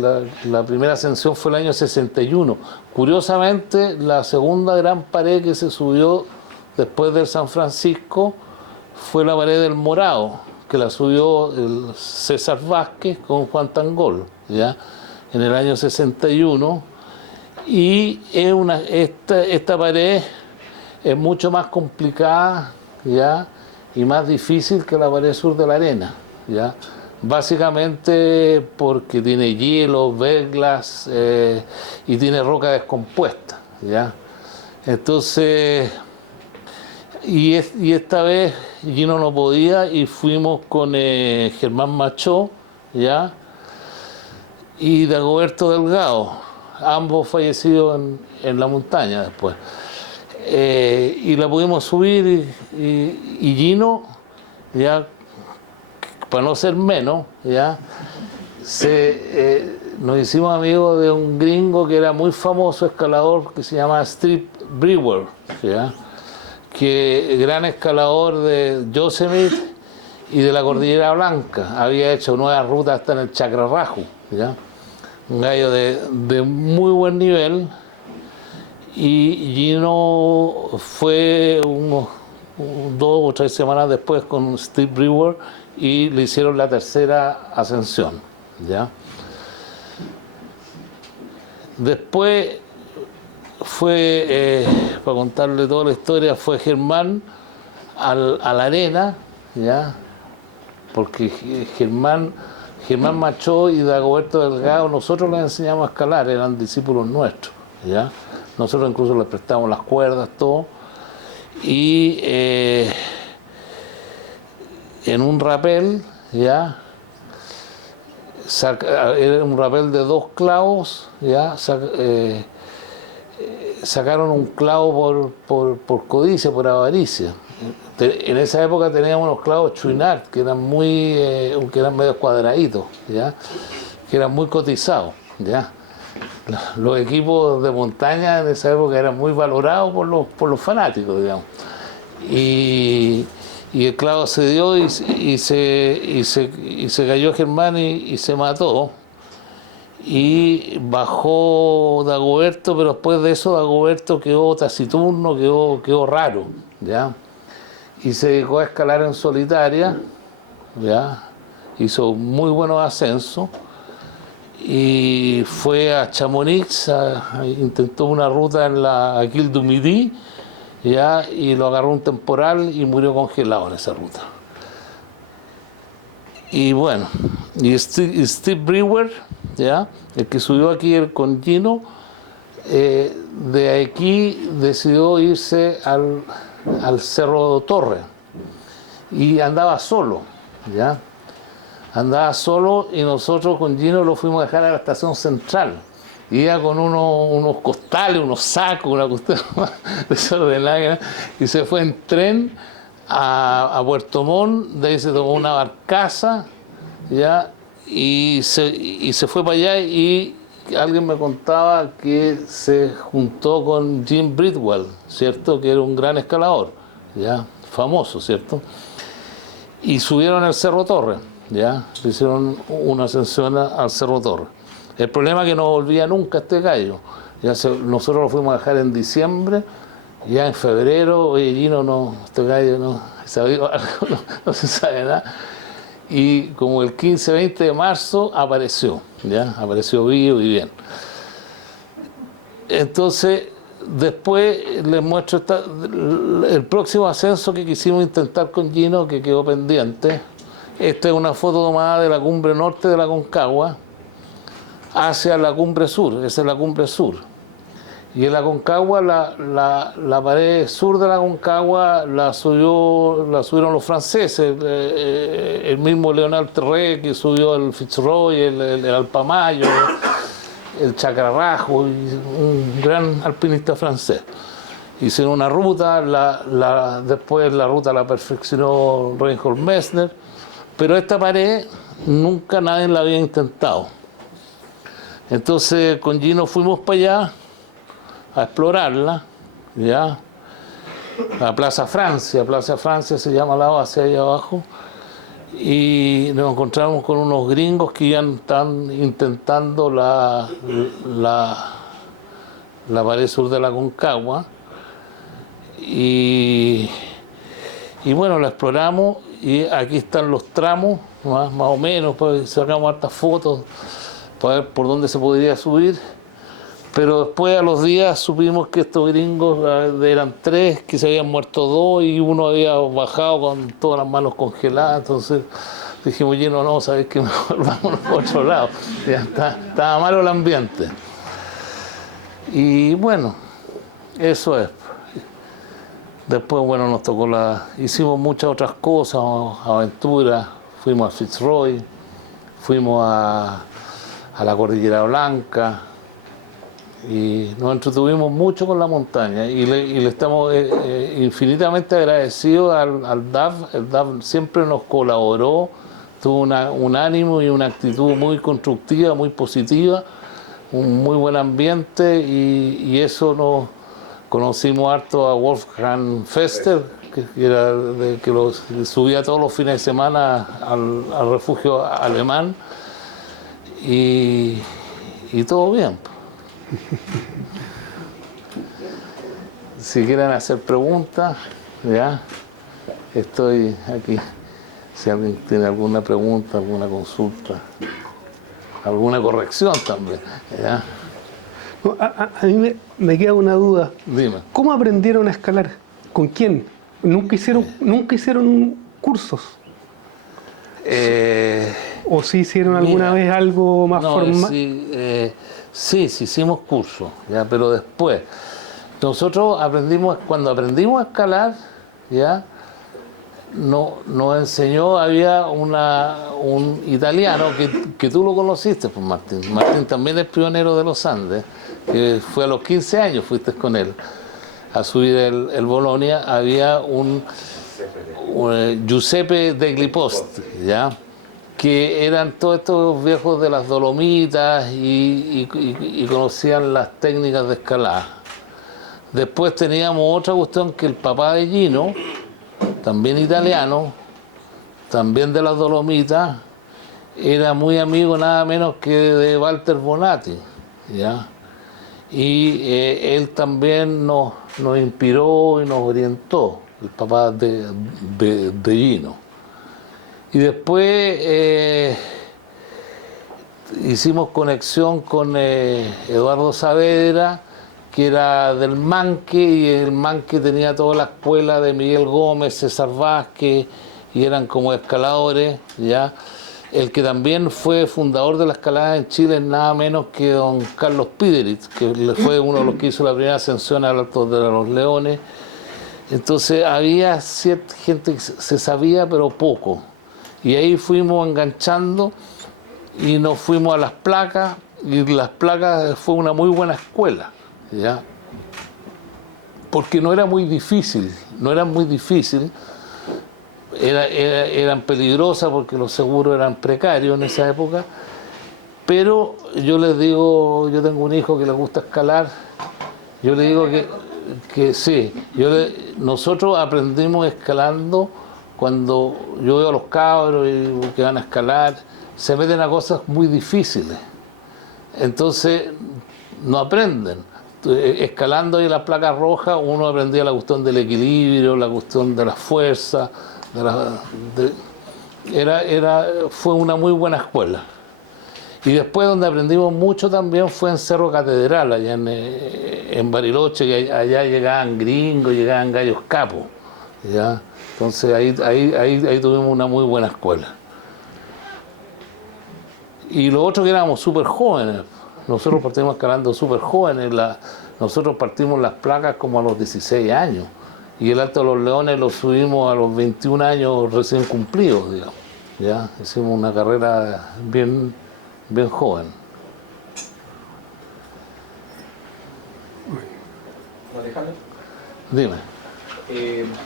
la primera ascensión fue el año 61. Curiosamente, la segunda gran pared que se subió después del San Francisco fue la pared del Morao, que la subió el César Vázquez con Juan Tangol, ¿ya? En el año 61, y esta pared es mucho más complicada, ¿ya? Y más difícil que la pared sur de la Arena, ¿ya? Básicamente porque tiene hielo, verglas y tiene roca descompuesta, ¿ya? Entonces, y esta vez Gino no podía y fuimos con Germán Machó, ¿ya? Y Dagoberto Delgado, ambos fallecidos en la montaña después. Y la pudimos subir y Gino, ya, para no ser menos, ya, nos hicimos amigos de un gringo que era muy famoso escalador que se llama Steve Brewer, ¿ya? Que gran escalador de Yosemite y de la Cordillera Blanca, había hecho nuevas rutas hasta en el Chacrarraju, ¿ya? Un gallo de muy buen nivel, y Gino fue unos 2 o 3 semanas después con Steve Brewer y le hicieron la tercera ascensión, ¿ya? Después fue, para contarle toda la historia, fue Germán a la Arena, ¿ya? Porque Germán Machó y Dagoberto Delgado, nosotros les enseñamos a escalar, eran discípulos nuestros, ¿ya? Nosotros incluso les prestamos las cuerdas, todo. Y en un rapel, ¿ya? Era un rapel de 2 clavos, ¿ya? sacaron un clavo por codicia, por avaricia. En esa época teníamos unos clavos Chouinard que eran que eran medio cuadraditos, ¿ya? Que eran muy cotizados, ¿ya? Los equipos de montaña en esa época eran muy valorados por los fanáticos, digamos. Y el clavo se dio y se cayó Germán y se mató. Y bajó Dagoberto, pero después de eso Dagoberto quedó taciturno, quedó raro, ¿ya? Y se dedicó a escalar en solitaria, ¿ya? Hizo muy buenos ascensos y fue a Chamonix, intentó una ruta en la Aquile du Midi, ¿ya? Y lo agarró un temporal y murió congelado en esa ruta. Y bueno, y Steve Brewer, ¿ya? El que subió aquí con Gino, de aquí decidió irse al Cerro Torre y andaba solo, ¿ya? Andaba solo y nosotros con Gino lo fuimos a dejar a la estación central. Iba con unos costales, unos sacos, una cuestión desordenada, y se fue en tren a Puerto Montt. De ahí se tomó una barcaza, ¿ya? Y se fue para allá, y alguien me contaba que se juntó con Jim Bridwell, ¿cierto? Que era un gran escalador, ¿ya? Famoso, ¿cierto? Y subieron al Cerro Torre, ¿ya? Hicieron una ascensión al Cerro Torre. El problema es que no volvía nunca este gallo. Nosotros lo fuimos a dejar en diciembre, ya en febrero, oye, Gino, no, este gallo no sabía algo, no se sabe nada. Y como el 15-20 de marzo apareció, ¿ya? Apareció vivo y bien. Entonces, después les muestro el próximo ascenso que quisimos intentar con Gino, que quedó pendiente. Esta es una foto tomada de la cumbre norte de la Concagua hacia la cumbre sur. Esa es la cumbre sur. Y en la Concagua, la pared sur de la Concagua la subieron los franceses, el mismo Leonard Terré, que subió el Fitzroy, el Alpamayo, el Chacrarrajo, un gran alpinista francés. Hicieron una ruta, después la ruta la perfeccionó Reinhold Messner, pero esta pared nunca nadie la había intentado. Entonces con Gino fuimos para allá a explorarla, ¿ya? A Plaza Francia se llama la base ahí abajo, y nos encontramos con unos gringos que ya están intentando la pared sur de la Concagua, y bueno, la exploramos, y aquí están los tramos, más o menos, pues sacamos hartas fotos para ver por dónde se podría subir. Pero después, a los días, supimos que estos gringos eran 3, que se habían muerto 2 y uno había bajado con todas las manos congeladas. Entonces dijimos, Gino, no, ¿sabes qué? Mejor vámonos por otro lado. Ya estaba malo el ambiente. Y bueno, eso es. Después, bueno, nos tocó hicimos muchas otras cosas, aventuras. Fuimos a Fitzroy, fuimos a la Cordillera Blanca, y nos entretuvimos mucho con la montaña, y le estamos infinitamente agradecidos al DAF. El DAF siempre nos colaboró, tuvo un ánimo y una actitud muy constructiva, muy positiva, un muy buen ambiente, y eso conocimos harto a Wolfgang Fester, que subía todos los fines de semana al refugio alemán, y todo bien. Si quieren hacer preguntas, ya estoy aquí. Si alguien tiene alguna pregunta, alguna consulta, alguna corrección también, ¿ya? A mí me queda una duda. Dime. ¿Cómo aprendieron a escalar? ¿Con quién? ¿Nunca hicieron cursos? ¿O sí hicieron alguna vez algo más formal? Sí, hicimos cursos, ya, pero después. Nosotros cuando aprendimos a escalar, ya, nos enseñó, había un italiano que tú lo conociste, pues Martín. Martín también es pionero de los Andes, que fue a los 15 años, fuiste con él a subir el Bolonia. Había un Giuseppe degli Post, ¿ya? Que eran todos estos viejos de las Dolomitas y conocían las técnicas de escalada. Después teníamos otra cuestión que el papá de Gino, también italiano, también de las Dolomitas, era muy amigo nada menos que de Walter Bonatti, ¿ya? Y él también nos inspiró y nos orientó, el papá de Gino. Y después hicimos conexión con Eduardo Saavedra, que era del Manque, y el Manque tenía toda la escuela de Miguel Gómez, César Vázquez, y eran como escaladores, ¿ya? El que también fue fundador de la escalada en Chile es nada menos que don Carlos Piderit, que fue uno de los que hizo la primera ascensión al Alto de los Leones. Entonces había cierta gente que se sabía, pero poco. Y ahí fuimos enganchando y nos fuimos a Las Placas, y Las Placas fue una muy buena escuela, ¿ya? Porque no era muy difícil, eran peligrosas porque los seguros eran precarios en esa época, pero yo les digo, yo tengo un hijo que le gusta escalar, yo le digo que sí, nosotros aprendimos escalando. Cuando yo veo a los cabros que van a escalar, se meten a cosas muy difíciles. Entonces, no aprenden. Escalando ahí las placas rojas, uno aprendía la cuestión del equilibrio, la cuestión de la fuerza. Fue una muy buena escuela. Y después donde aprendimos mucho también fue en Cerro Catedral, allá en Bariloche, que allá llegaban gringos, llegaban gallos capos, ¿ya? Entonces ahí tuvimos una muy buena escuela. Y lo otro que éramos súper jóvenes, nosotros partimos escalando súper jóvenes, nosotros partimos las placas como a los 16 años, y el Alto de los Leones lo subimos a los 21 años recién cumplidos, digamos. ¿Ya? Hicimos una carrera bien joven. Alejandro, Dime.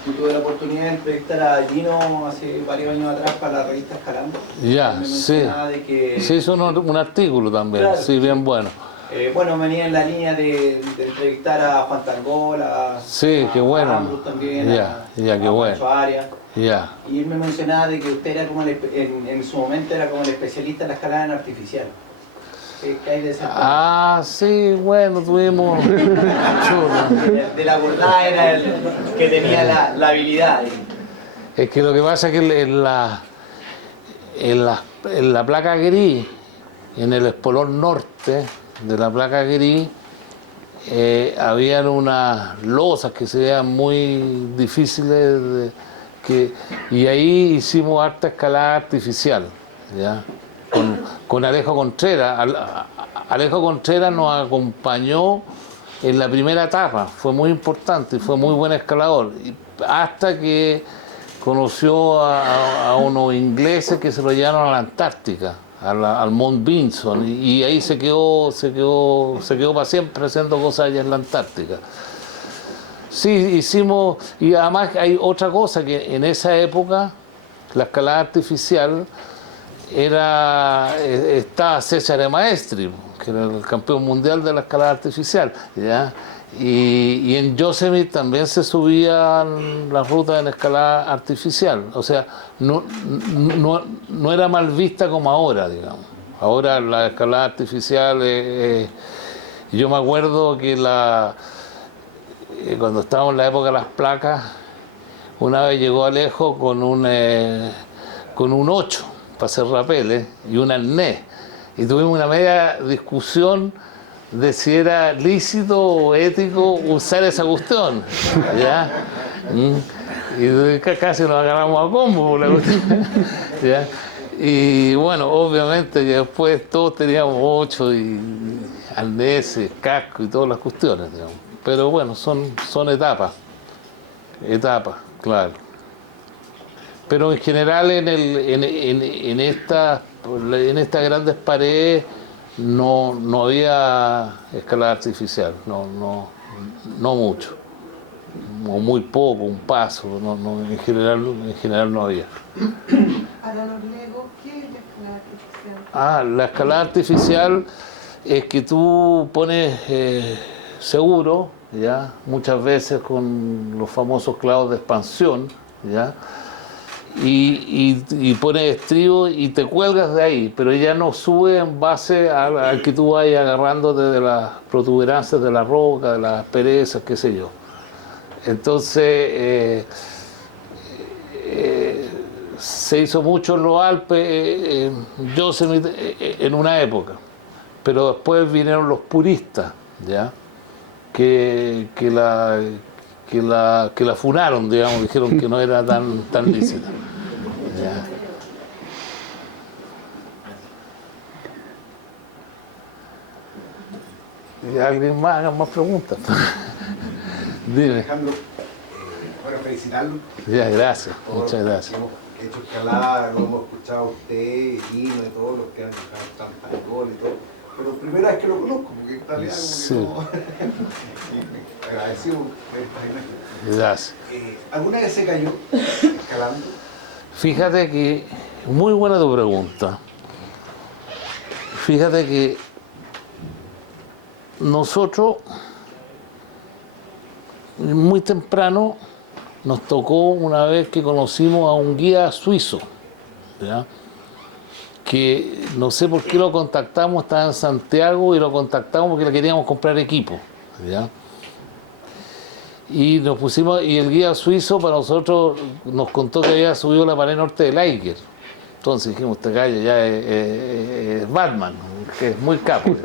tú tuve la oportunidad de entrevistar a Gino hace varios años atrás para la revista Escalando. Ya, Me sí. mencionaba de que, Sí, hizo un artículo también, Claro, sí, bien bueno. bueno, venía en la línea de entrevistar a Juan Tangol, Sí, qué bueno. a Ambrus también, qué a bueno. Pancho Arias. Ya. Y él me mencionaba de que usted era como en su momento era como el especialista en la escalada en artificial. ¿Qué hay de ese tema? Sí, bueno, tuvimos... De la bordada era el que tenía la habilidad. Es que lo que pasa es que en la placa gris, en el espolón norte de la placa gris, habían unas losas que se veían muy difíciles, y ahí hicimos harta escalada artificial, ¿ya? Con Alejo Contreras. Alejo Contreras nos acompañó en la primera etapa, fue muy importante y fue muy buen escalador, hasta que conoció a unos ingleses que se lo llevaron a la Antártica, al Mount Vinson, y ahí se quedó para siempre haciendo cosas allá en la Antártica. Sí, hicimos, y además hay otra cosa, que en esa época la escalada artificial estaba Cesare Maestri, que era el campeón mundial de la escalada artificial, ¿ya? Y en Yosemite también se subían las rutas en escalada artificial, o sea, no era mal vista como ahora, digamos. Ahora la escalada artificial, yo me acuerdo que cuando estábamos en la época de las placas, una vez llegó Alejo con un 8 para hacer rapeles y un arnés, y tuvimos una media discusión de si era lícito o ético usar esa cuestión, ¿ya? Y casi nos agarramos a combo por la cuestión, ¿ya? Y bueno, obviamente que después todos teníamos 8 y arneses, casco y todas las cuestiones, digamos. Pero bueno, son etapas, claro. Pero en general en estas grandes paredes no había escalada artificial, no mucho, o muy poco, un paso, en general no había. Adán Orlego, ¿qué es la escalada artificial? La escalada artificial es que tú pones seguro, ¿ya? Muchas veces con los famosos clavos de expansión, ¿ya? Y pones estribo y te cuelgas de ahí, pero ya no sube en base al que tú vayas agarrando desde las protuberancias de la roca, de las perezas, qué sé yo. Entonces, se hizo mucho en los Alpes, Yosemite, en una época, pero después vinieron los puristas, ¿ya? Que la funaron, digamos, dijeron que no era tan lícita. ¿Ya? ¿Y alguien más haga más preguntas? Dime. Alejandro, bueno, felicitarlo. Ya, gracias, Todos muchas los gracias. que hemos hecho escalada, lo hemos escuchado a usted, Gino y todos los que han dejado tantas goles y todo. Pero primera vez que lo conozco, porque en realidad Sí. como que no... agradecido por esta imagen. Gracias. ¿Alguna vez se cayó escalando? Fíjate que, muy buena tu pregunta. Fíjate que nosotros, muy temprano, nos tocó una vez que conocimos a un guía suizo, ¿ya? Que no sé por qué lo contactamos, estaba en Santiago y lo contactamos porque le queríamos comprar equipo, ¿ya? Y nos pusimos, y el guía suizo para nosotros nos contó que había subido la pared norte del Eiger. Entonces dijimos, este gallo ya es Batman, que es muy capo,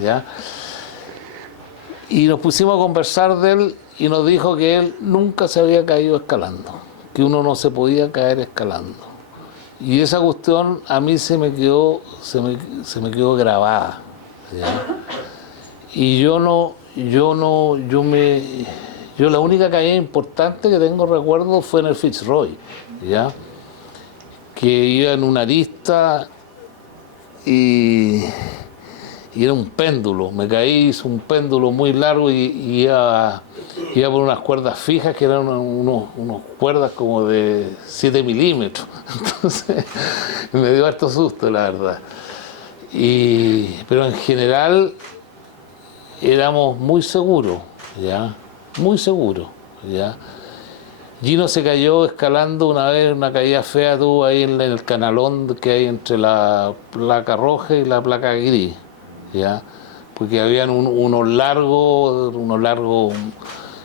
¿ya? Y nos pusimos a conversar de él y nos dijo que él nunca se había caído escalando, que uno no se podía caer escalando. Y esa cuestión a mí se me quedó grabada, ¿ya? Y yo la única caída importante que tengo recuerdo fue en el Fitzroy, ¿ya? Que iba en una arista y era un péndulo, me caí, hizo un péndulo muy largo y iba por unas cuerdas fijas que eran unos cuerdas como de 7 milímetros. Entonces me dio harto susto, la verdad. Pero en general éramos muy seguros, ¿ya? Muy seguros, ¿ya? Gino se cayó escalando una vez, una caída fea tuvo ahí en el canalón que hay entre la placa roja y la placa gris, ¿ya? Porque habían unos largos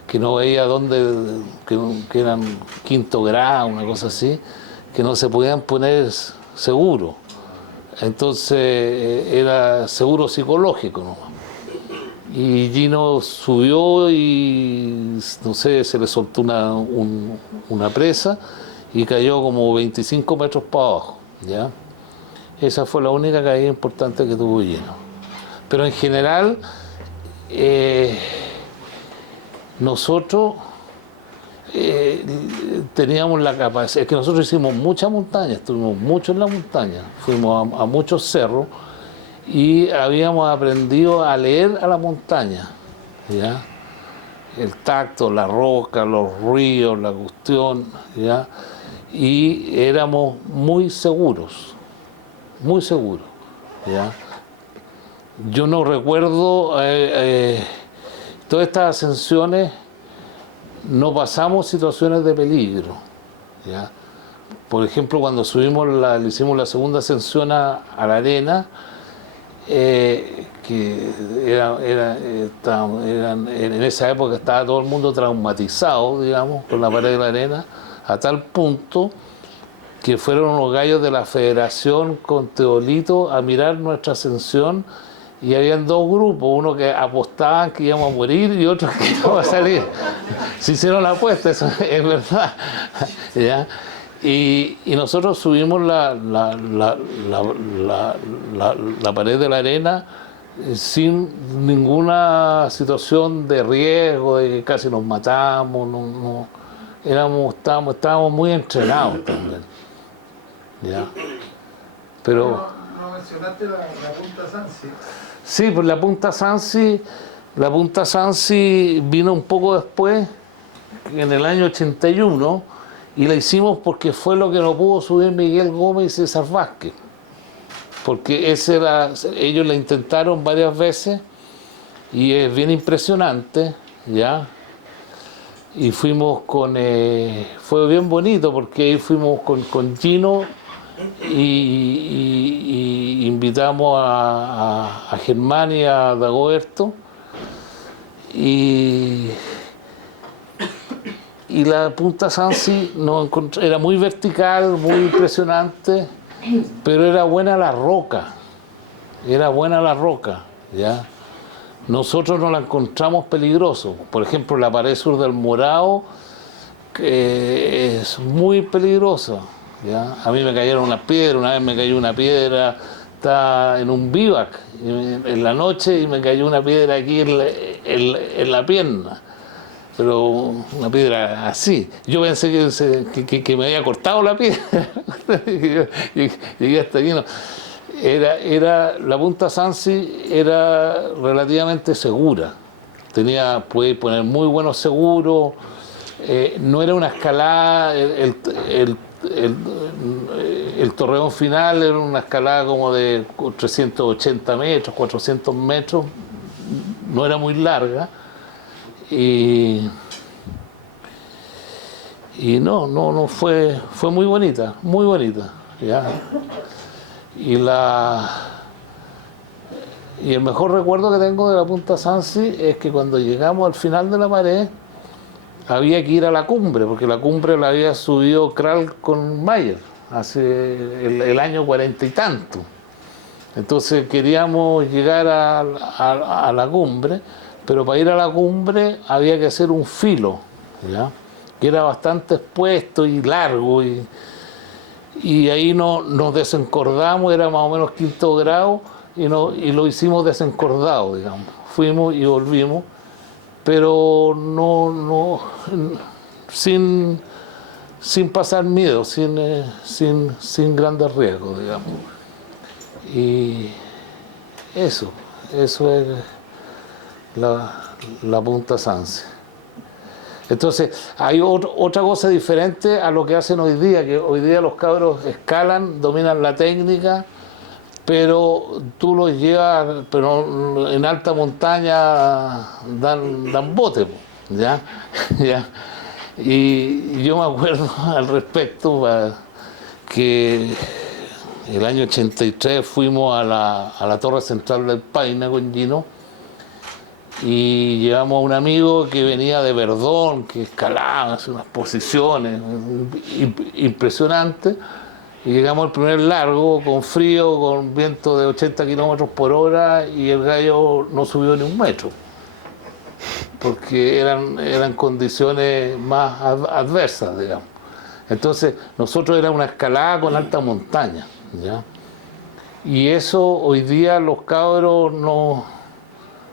que no veía dónde, que eran quinto grado, una cosa así, que no se podían poner seguros. Entonces era seguro psicológico nomás. Y Gino subió y, no sé, se le soltó una presa y cayó como 25 metros para abajo, ¿ya? Esa fue la única caída importante que tuvo Gino. Pero en general, nosotros teníamos la capacidad, es que nosotros hicimos mucha montaña, estuvimos mucho en la montaña, fuimos a muchos cerros, y habíamos aprendido a leer a la montaña, ¿ya? El tacto, la roca, los ríos, la cuestión, ¿ya? Y éramos muy seguros, ¿ya? Yo no recuerdo, todas estas ascensiones no pasamos situaciones de peligro, ¿ya? Por ejemplo, cuando le hicimos la segunda ascensión a la arena, que en esa época estaba todo el mundo traumatizado, digamos, con la pared de la arena, a tal punto que fueron los gallos de la federación con Teolito a mirar nuestra ascensión y habían dos grupos, uno que apostaban que íbamos a morir y otro que íbamos a salir. Se hicieron la apuesta, eso es verdad, ¿ya? Y nosotros subimos la pared de la arena sin ninguna situación de riesgo, de que casi nos matamos, estábamos muy entrenados también. ¿Ya? Pero No mencionaste la punta Sansi. sí, pues la punta Sansi vino un poco después, en el año 81, y la hicimos porque fue lo que no pudo subir Miguel Gómez y César Vázquez. Porque ellos la intentaron varias veces y es bien impresionante, ¿ya? Y fuimos fue bien bonito porque ahí fuimos con Gino y invitamos a Germán y a Dagoberto y la punta Sansi era muy vertical, muy impresionante, pero era buena la roca, ¿ya? Nosotros no la encontramos peligroso. Por ejemplo, la pared sur del Morao es muy peligrosa, ¿ya? A mí me cayeron unas piedras, una vez me cayó una piedra, estaba en un bivac en la noche y me cayó una piedra aquí en la pierna, pero una piedra así. Yo pensé que me había cortado la piedra. Llegué hasta aquí, no. La punta Sansi era relativamente segura. Puede poner muy buenos seguros. No era una escalada. El torreón final era una escalada como de 380 metros, 400 metros. No era muy larga. Y no fue muy bonita, ¿ya? Y el mejor recuerdo que tengo de la punta Sansi es que cuando llegamos al final de la pared había que ir a la cumbre, porque la cumbre la había subido Kral con Mayer hace el año 40 y tanto. Entonces queríamos llegar a la cumbre, pero para ir a la cumbre había que hacer un filo, ¿ya? Que era bastante expuesto y largo, y ahí nos desencordamos, era más o menos 5º grado, y lo hicimos desencordado, digamos. Fuimos y volvimos, pero sin pasar miedo, sin grandes riesgos, digamos. Y eso es la punta Sansi. Entonces, hay otra cosa diferente a lo que hacen hoy día, que hoy día los cabros escalan, dominan la técnica, pero tú los llevas, pero en alta montaña dan bote, ¿ya? ¿Ya? Y yo me acuerdo al respecto que el año 83 fuimos a la Torre Central del Paine con Gino, y llevamos a un amigo que venía de Verdón, que escalaba, hacía unas posiciones impresionantes, y llegamos al primer largo con frío, con viento de 80 kilómetros por hora, y el gallo no subió ni un metro, porque eran condiciones más adversas, digamos. Entonces, nosotros era una escalada con alta montaña, ¿ya? Y eso hoy día los cabros no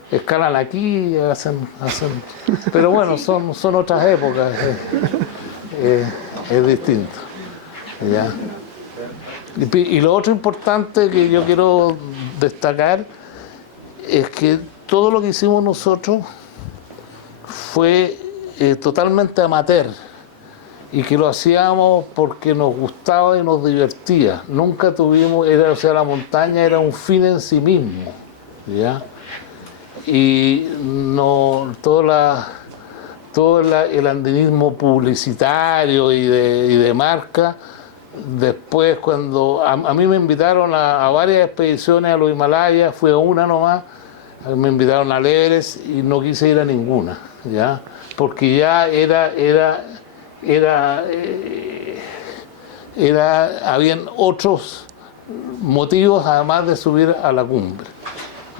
escalan aquí, hacen pero bueno, son otras épocas, es distinto, ¿ya? Y lo otro importante que yo quiero destacar es que todo lo que hicimos nosotros fue totalmente amateur, y que lo hacíamos porque nos gustaba y nos divertía. Nunca tuvimos, la montaña era un fin en sí mismo, ¿ya? Y todo el andinismo publicitario y de marca, después cuando a mí me invitaron a varias expediciones a los Himalayas, fui a una nomás, me invitaron al Everest y no quise ir a ninguna, ¿ya? Porque ya habían otros motivos además de subir a la cumbre.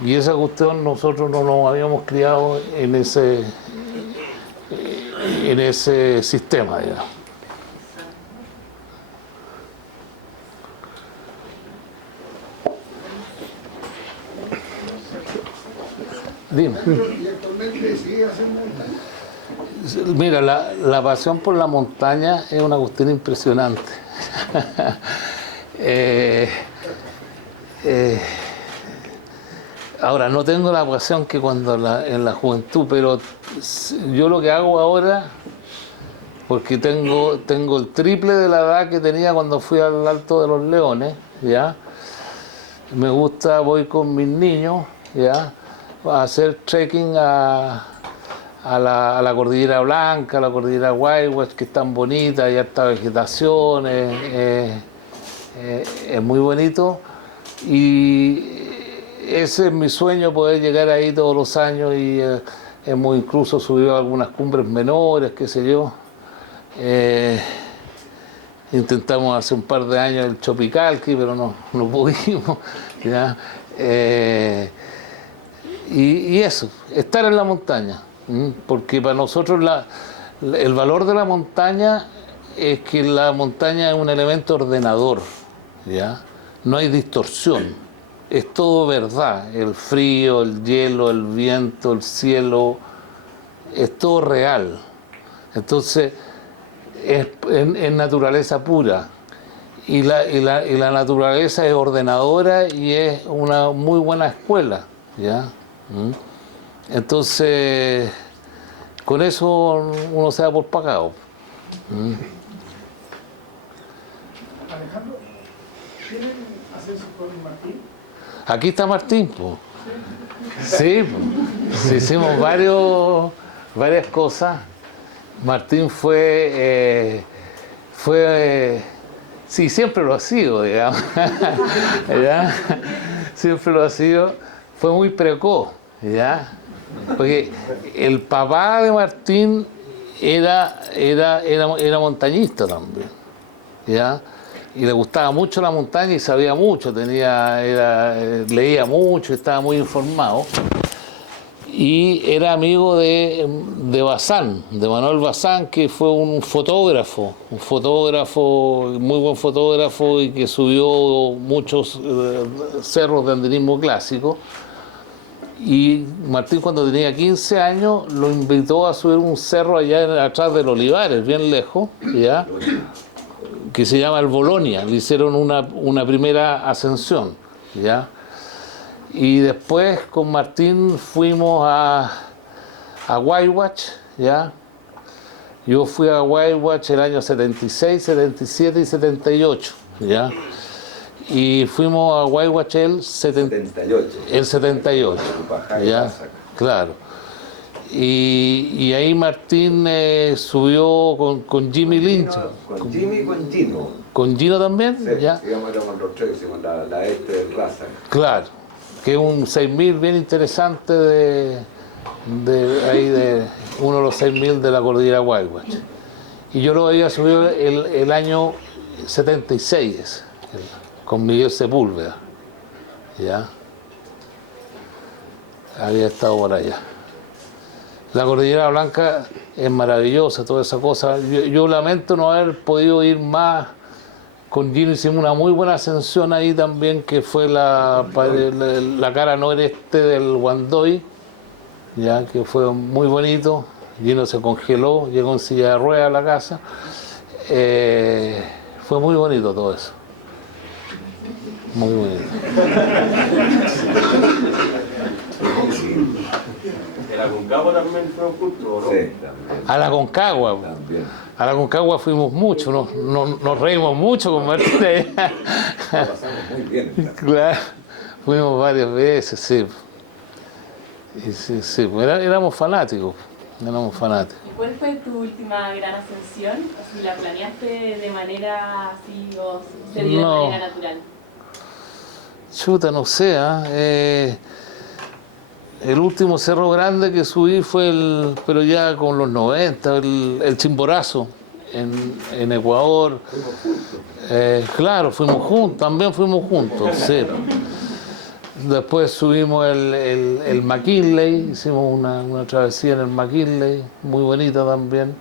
Y esa cuestión nosotros no nos habíamos criado en ese sistema, digamos. Dime. ¿Y actualmente sigue haciendo montaña? Mira, la pasión por la montaña es una cuestión impresionante. Ahora, no tengo la pasión que cuando en la juventud, pero yo lo que hago ahora, porque tengo el triple de la edad que tenía cuando fui al Alto de los Leones, ¿ya? Me gusta, voy con mis niños, ¿ya? A hacer trekking a la Cordillera Blanca, a la Cordillera Guayguas, que es tan bonita, hay harta vegetación, es muy bonito. Y ese es mi sueño, poder llegar ahí todos los años, y hemos incluso subido a algunas cumbres menores, qué sé yo. Intentamos hace un par de años el Chopicalqui, pero no pudimos, ¿ya? Y eso, estar en la montaña, porque para nosotros el valor de la montaña es que la montaña es un elemento ordenador, ¿ya? No hay distorsión, es todo verdad, el frío, el hielo, el viento, el cielo, es todo real. Entonces, es naturaleza pura, y la naturaleza es ordenadora y es una muy buena escuela, ¿ya? Entonces, con eso uno se da por pagado. Alejandro, ¿tienen ascenso con Martín? Aquí está Martín, po. Sí, po. Sí, hicimos varias cosas. Martín sí, siempre lo ha sido, digamos. ¿Ya? Siempre lo ha sido. Fue muy precoz, ¿ya? Porque el papá de Martín era montañista también, ¿ya? Y le gustaba mucho la montaña y sabía mucho, leía mucho, estaba muy informado. Y era amigo de Bazán, de Manuel Bazán, que fue un fotógrafo, muy buen fotógrafo, y que subió muchos cerros de andinismo clásico. Y Martín, cuando tenía 15 años, lo invitó a subir un cerro allá atrás del Olivares, bien lejos, ¿ya? Que se llama el Bolonia. Le hicieron una primera ascensión, ¿ya? Y después con Martín fuimos a Guayguach, ¿ya? Yo fui a Guayguach el año 76, 77 y 78, ¿ya? Y fuimos a Guayguach el 78. El 78, ¿ya? Claro. Y ahí Martín subió con Jimmy Lynch. Con Jimmy y con Gino. ¿Con Gino también? Sí, ¿Ya? digamos, éramos los tres, hicimos la del Raza. Claro, que es un 6000 bien interesante de uno de los 6000 de la Cordillera Guayguach. Y yo lo había subido el año 76, con Miguel Sepúlveda, ¿ya? Había estado por allá. La Cordillera Blanca es maravillosa, toda esa cosa. Yo lamento no haber podido ir más. Con Gino hicimos una muy buena ascensión ahí también, que fue la cara noreste del Guandoy, ya, que fue muy bonito. Gino se congeló, llegó en silla de ruedas a la casa. Fue muy bonito todo eso. Muy bonito. ¿El Aconcagua también fue juntos o no? Sí, también. A la Concagua. También. A la Concagua fuimos mucho, nos reímos mucho con Martín. Lo pasamos muy bien. Claro, fuimos varias veces, sí. Y sí, pues éramos fanáticos. ¿Y cuál fue tu última gran ascensión? ¿O si la planeaste de manera así o se dio de manera natural? Chuta, no sé, el último cerro grande que subí fue pero ya con los 90, el Chimborazo, en Ecuador. Claro, también fuimos juntos, sí. Después subimos el McKinley, hicimos una travesía en el McKinley, muy bonita también.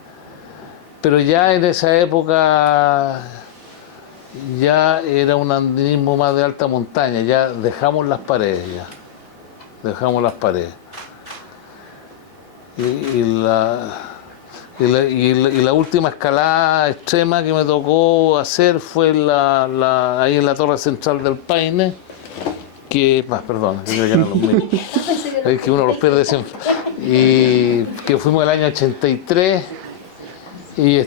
Pero ya en esa época ya era un andinismo más de alta montaña, ya dejamos las paredes ya. Y la última escalada extrema que me tocó hacer fue ahí en la torre central del Paine, perdón, creo que eran los míos. Es que uno los pierde siempre. Y que fuimos el año 83 y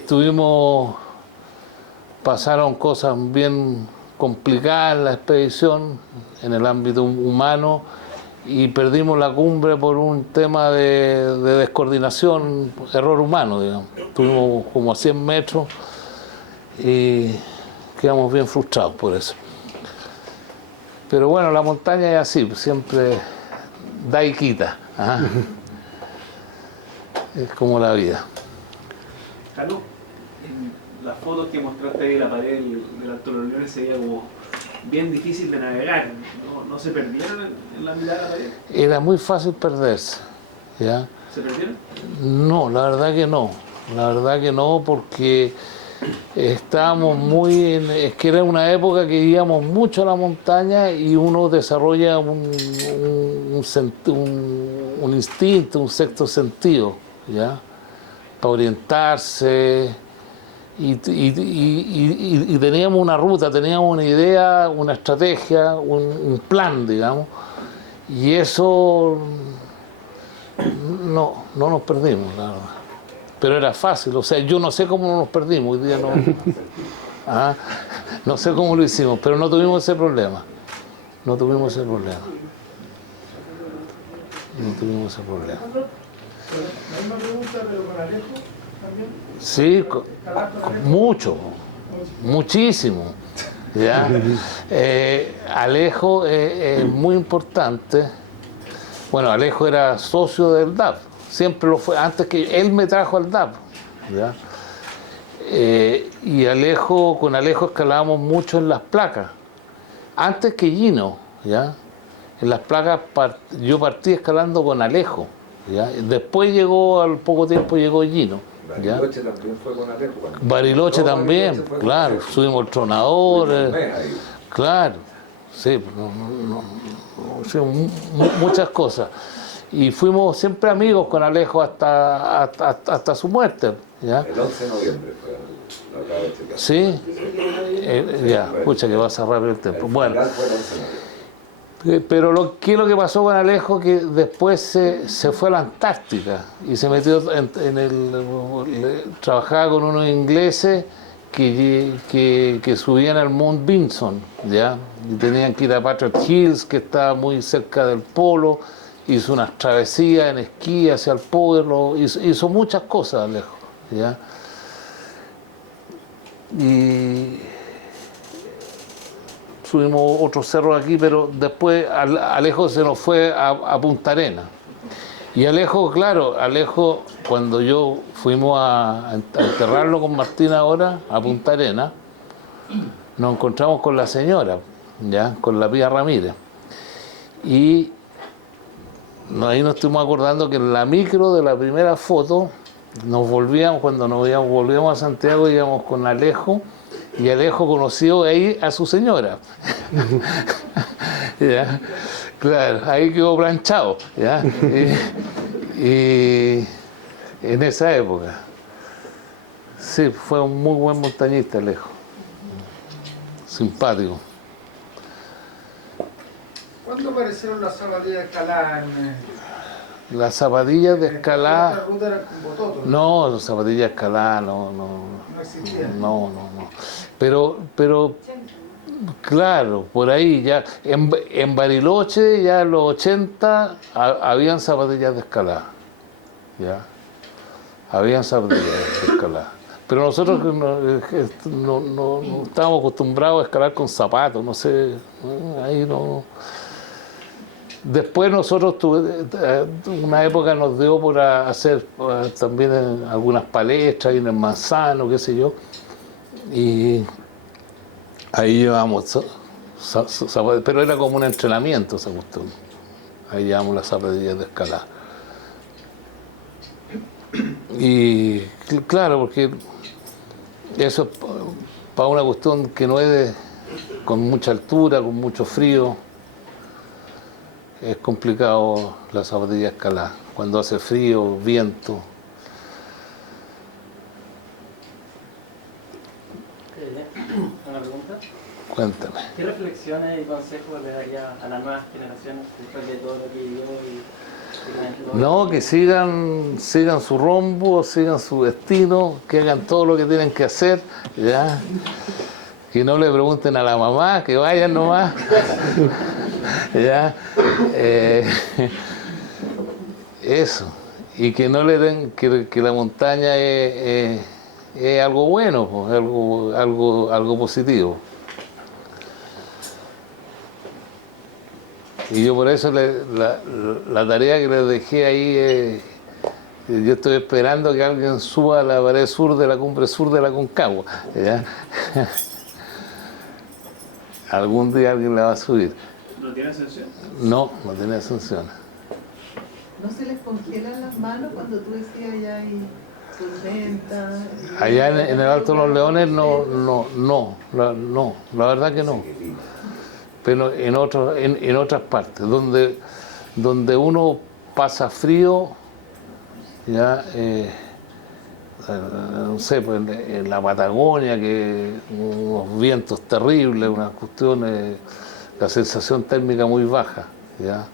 pasaron cosas bien complicadas en la expedición, en el ámbito humano, y perdimos la cumbre por un tema de descoordinación, error humano, digamos. Estuvimos como a 100 metros y quedamos bien frustrados por eso. Pero bueno, la montaña es así, siempre da y quita. ¿Ah? Es como la vida. Carlos, en las fotos que mostraste ahí en la pared del Alto de los Leones se veía como bien difícil de navegar. ¿No se perdieron en la mitad de la pared? Era muy fácil perderse. ¿Ya? ¿Se perdieron? No, la verdad que no. La verdad que no, porque estábamos es que era una época que íbamos mucho a la montaña y uno desarrolla un instinto, un sexto sentido, ¿ya? Para orientarse. Y teníamos una ruta, teníamos una idea, una estrategia, un plan, digamos. Y eso no nos perdimos, la verdad. Pero era fácil, o sea, yo no sé cómo nos perdimos, hoy día no. No sé cómo lo hicimos, pero no tuvimos ese problema. No tuvimos ese problema. La misma pregunta, pero con Alejo también. Sí, mucho, muchísimo. ¿Ya? Alejo es muy importante. Bueno, Alejo era socio del DAP, siempre lo fue, antes que él me trajo al DAP. ¿Ya? Y con Alejo escalábamos mucho en las placas, antes que Gino. ¿Ya? En las placas yo partí escalando con Alejo. ¿Ya? Después al poco tiempo llegó Gino. Bariloche también fue con Alejo. Bariloche también, claro, subimos el tronador, claro, sí, sí, muchas cosas. Y fuimos siempre amigos con Alejo hasta su muerte. ¿Ya? El 11 de noviembre fue. Sí, ya, escucha que pasa rápido el tiempo. Bueno. Pero ¿qué es lo que pasó con Alejo? Que después se fue a la Antártica y se metió trabajaba con unos ingleses que subían al Mount Vinson, ¿ya? Y tenían que ir a Patriot Hills, que estaba muy cerca del polo. Hizo unas travesías en esquí hacia el polo, hizo muchas cosas Alejo, ¿ya? Y subimos otros cerros aquí, pero después Alejo se nos fue a Punta Arenas. Y Alejo, claro, cuando fuimos a enterrarlo con Martín ahora, a Punta Arenas, nos encontramos con la señora, ¿ya? Con la Pía Ramírez. Y ahí nos estuvimos acordando que en la micro de la primera foto, cuando volvíamos a Santiago, íbamos con Alejo, y Alejo conoció ahí a su señora. ¿Ya? Claro, ahí quedó planchado. ¿Ya? Y en esa época. Sí, fue un muy buen montañista Alejo. Simpático. ¿Cuándo aparecieron las zapatillas de escalada? Las zapatillas de escalada. La ruta era con bototos. No, las zapatillas de escalada no existían. No. Pero claro, por ahí ya, en Bariloche ya en los 80 habían zapatillas de escalada. ¿Ya? Habían zapatillas de escalada. Pero nosotros no estábamos acostumbrados a escalar con zapatos, no sé, ahí no. Después nosotros una época nos dio por hacer también algunas palestras ahí en el Manzano, qué sé yo, y ahí llevamos zapatillas, pero era como un entrenamiento esa cuestión. Ahí llevamos las zapatillas de escalada. Y claro, porque eso es para una cuestión que no es con mucha altura, con mucho frío. Es complicado la zapatilla escalada, cuando hace frío, viento. una pregunta. Cuéntame. ¿Qué reflexiones y consejos le daría a las nuevas generaciones después de todo lo que vivió No, que sigan su rumbo, sigan su destino, que hagan todo lo que tienen que hacer, ¿ya? Que no le pregunten a la mamá, que vayan nomás, ¿ya? Eso, y que no le den, que la montaña es algo bueno, pues, algo positivo. Y yo por eso la tarea que les dejé ahí, yo estoy esperando que alguien suba a la pared sur de la cumbre sur de la Concagua, ¿ya? Algún día alguien la va a subir. ¿No tiene ascensión? No tiene ascensión. ¿No se les congelan las manos cuando tú decías allá hay tormenta? Allá en el Alto de los Leones la verdad que no. Pero en otras partes, donde uno pasa frío, ya, no sé, pues en la Patagonia, que unos vientos terribles, unas cuestiones, la sensación térmica muy baja, ya.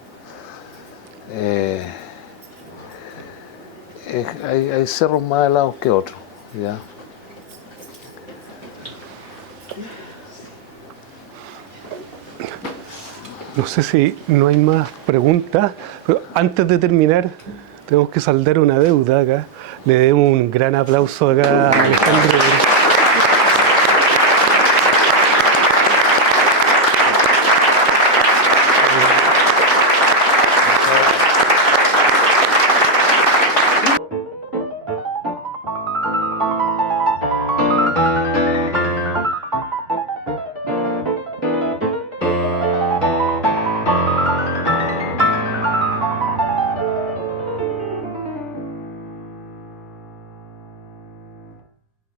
Hay cerros más helados que otros, ya. No sé si no hay más preguntas, pero antes de terminar tenemos que saldar una deuda acá. Le demos un gran aplauso acá a Alejandro.